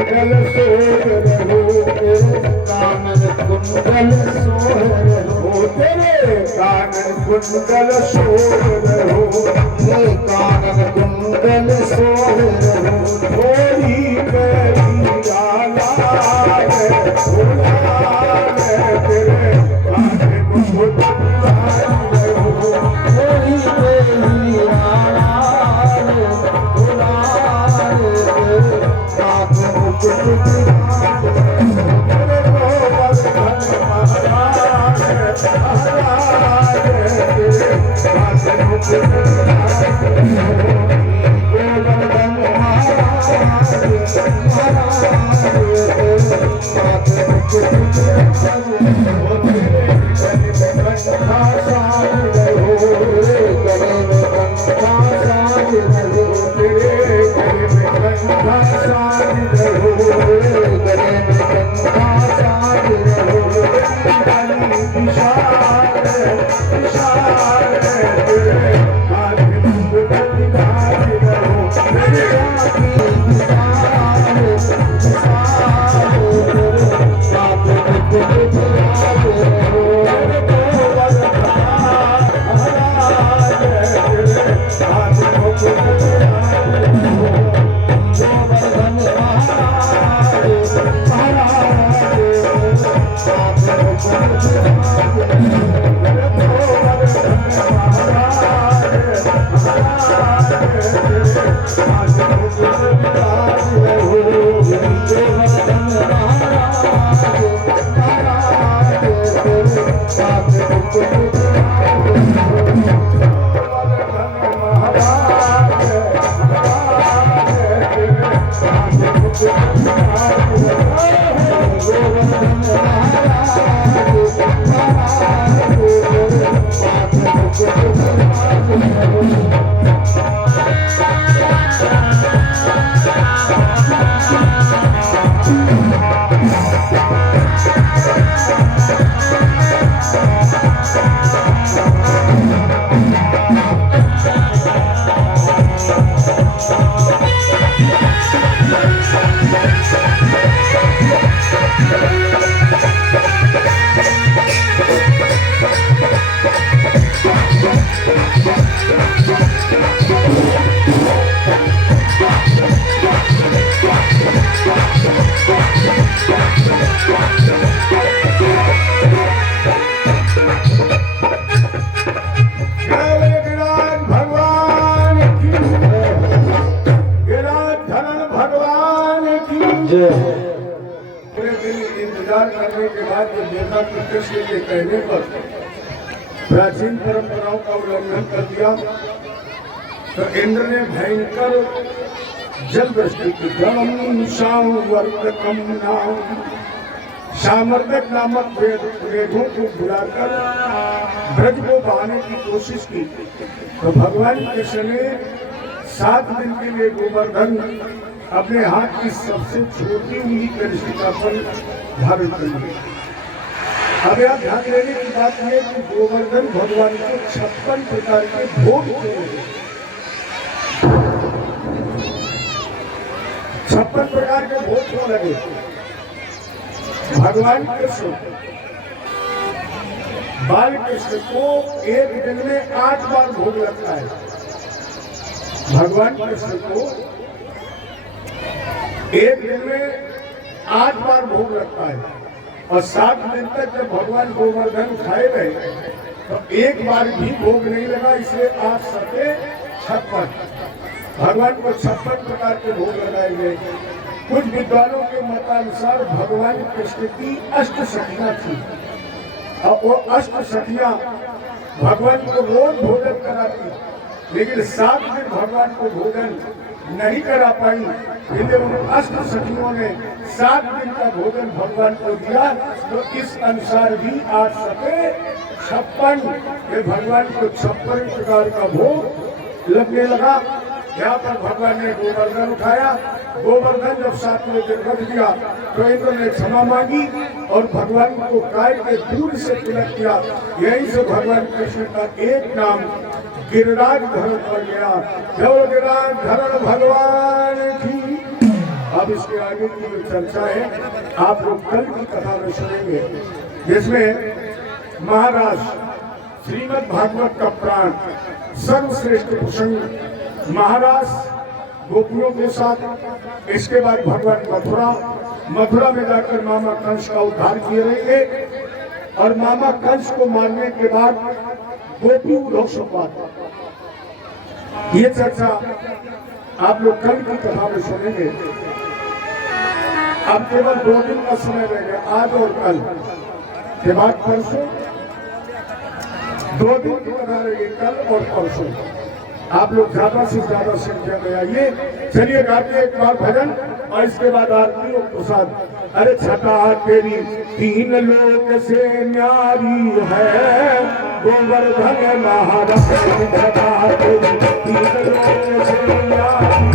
कुंडल सोह रहो, कानन कुंडल सोह रहो, तेरे कानन कुंडल सोह रहो, हे कानन कुंडल सोह रहो, थोड़ी मेरी लाला रे, भोला रे, तेरे कानन कुंडल रहो, कोई मेरी आवाज़ बुला रे, कानन कुंडल तेरे गोवर्धन महाराज महाराज, तेरे कानन कुंडल गोवर्धन महाराज महाराज, कानन कुंडल पूरे दिन इंतजार करने के बाद जब देखा कि कृष्ण के कहने पर प्राचीन परंपराओं का उल्लंघन कर दिया तो इंद्र ने भयंकर जल वृष्टि की गम सावर्तकम नाम सामर्दक नामक वेदों को बुलाकर ब्रज को बहाने की कोशिश की। तो भगवान कृष्ण ने 7 दिन के लिए गोवर्धन अपने हाथ की सबसे छोटी उंगली कनिष्ठिका पर धारण कर लिया। अब यहाँ ध्यान देने की बात यह कि गोवर्धन भगवान को 56 प्रकार के भोग थे। 56 प्रकार के भोग क्यों लगे? भगवान कृष्ण बाल कृष्ण को एक दिन में 8 बार भोग लगता है। भगवान कृष्ण को एक दिन में 8 बार भोग लगता है और 7 दिन तक जब भगवान गोवर्धन खाए रहे तो एक बार भी भोग नहीं लगा, इसलिए आज सके 56। भगवान को 56 प्रकार के भोग लगाए गए। कुछ विद्वानों के मतानुसार भगवान कृष्ण की 8 सखियां थी और वो 8 सखियां भगवान को रोज भोजन कराती, लेकिन 7 दिन भगवान को भोजन नहीं करा पाई, इसलिए उन 8 सखियों ने 7 दिन का भोजन भगवान को दिया। तो इस अनुसार भी आज सके 56 ये भगवान को 56 प्रकार का भोग लगने लगा। यहाँ पर भगवान ने गोवर्धन उठाया। गोवर्धन जब 7वें दिन रख दिया तो इंद्र ने क्षमा मांगी और भगवान को काय के दूर से तिलक किया। यहीं से भगवान कृष्ण का एक नाम गिरिराज धरण पड़ गया। जब गिरिराज धरण भगवान की। अब अब इसके आगे की जो चर्चा है आप लोग कल की कथा में सुनेंगे, जिसमें महाराज श्रीमद् भागवत का प्राण सर्वश्रेष्ठ प्रसंग महाराज गोपियों के साथ, इसके बाद भगवान मथुरा में जाकर मामा कंस का उद्धार किए रहेंगे और मामा कंस को मारने के बाद गोपी उद्धव संवाद, ये चर्चा आप लोग कल की कथा में सुनेंगे। अब केवल 2 दिन का समय रह गया, आज और कल के बाद परसों 2 दिन की कथा रहेगी, कल और परसों। आप लोग ज्यादा से ज्यादा संख्या में आइए। चलिए गाते एक बार भजन और इसके बाद आरती और प्रसाद। अरे छटा तेरी 3 लोक से न्यारी है गोवर्धन महाराज, छटा तेरी 3 लोक से न्यारी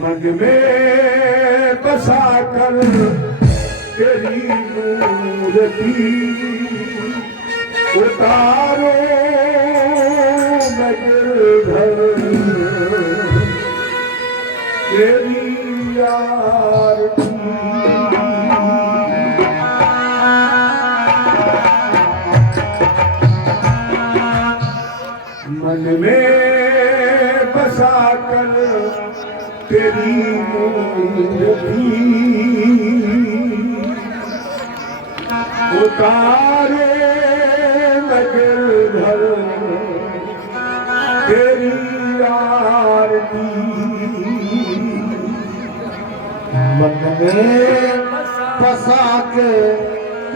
मन में बसा कर तेरी मूर्ति उतारो मैं गिरधर तेरी आरती मन में बसा कर तेरी मूर्ति उतारे मैं गिरधर तेरी आरती मन में बसा के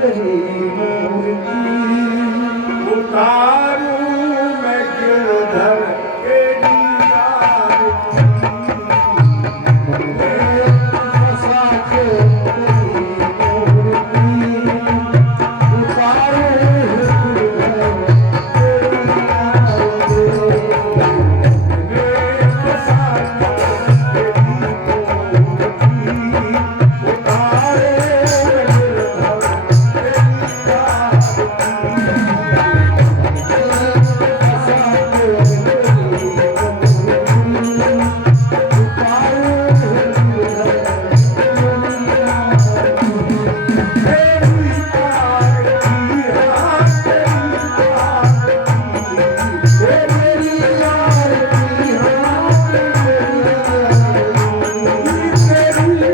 तेरी मूर्ति उतारू मैं गिरधर तेरी आरती मन में बसा के तेरी मूर्ति उतारो तेरी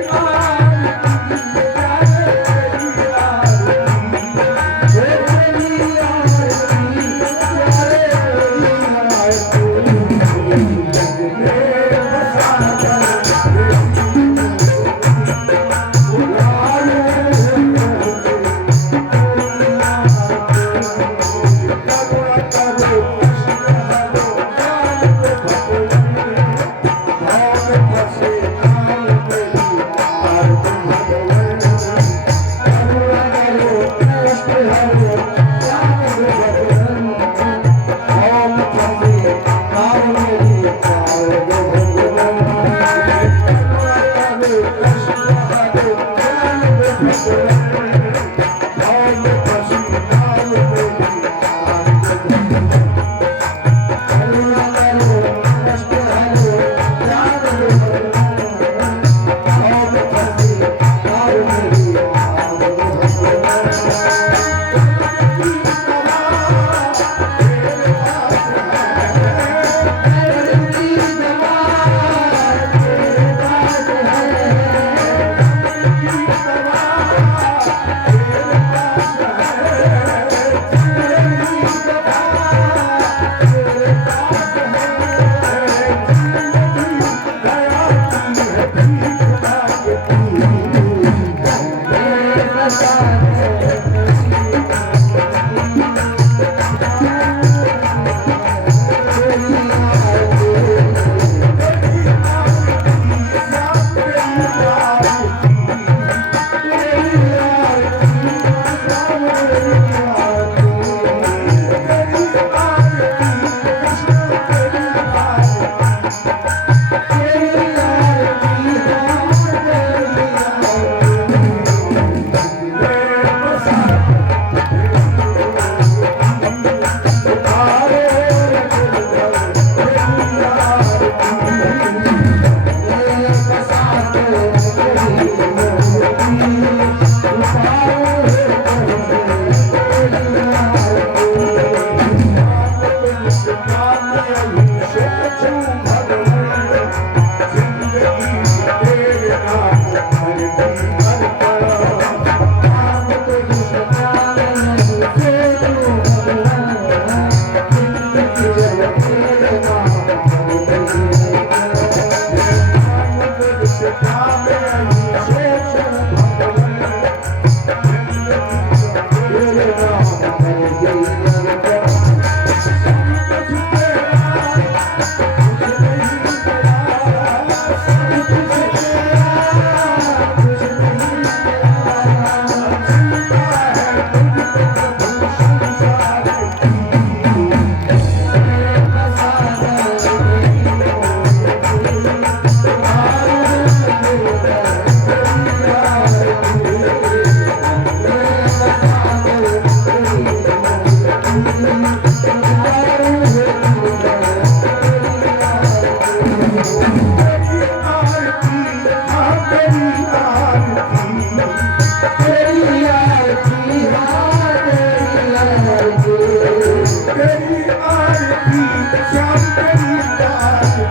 श्याम तेरी याद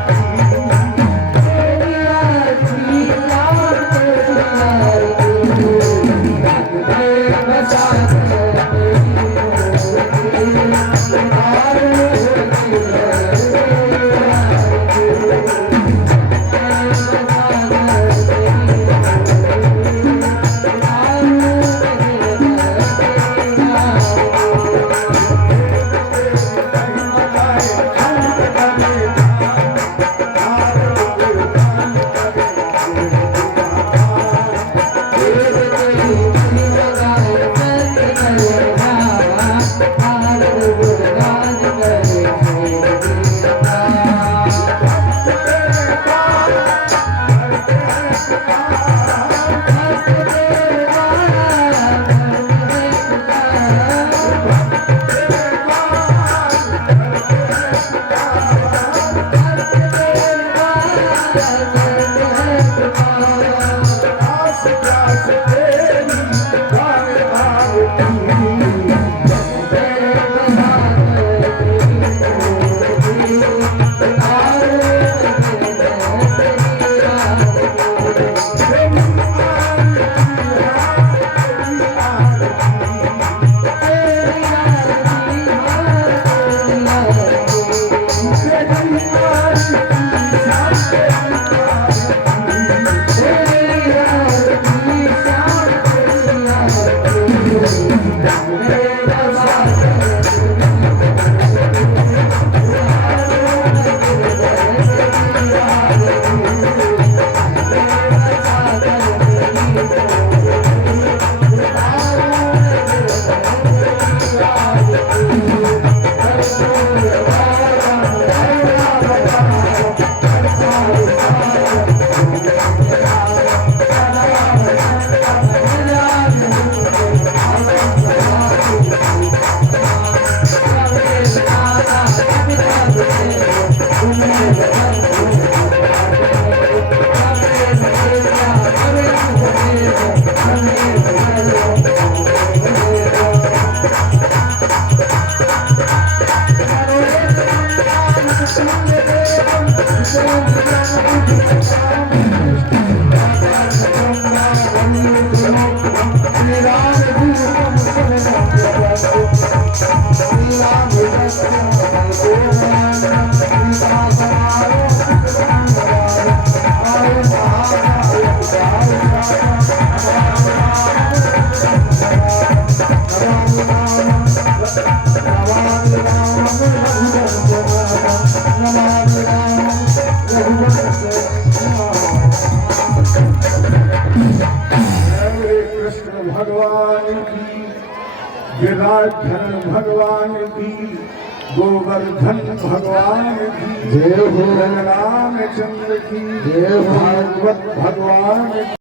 भगवान की, गिरिराजधरण भगवान की, गोवर्धन भगवान की, जय हो रामचंद्र की, जय हो भागवत भगवान की।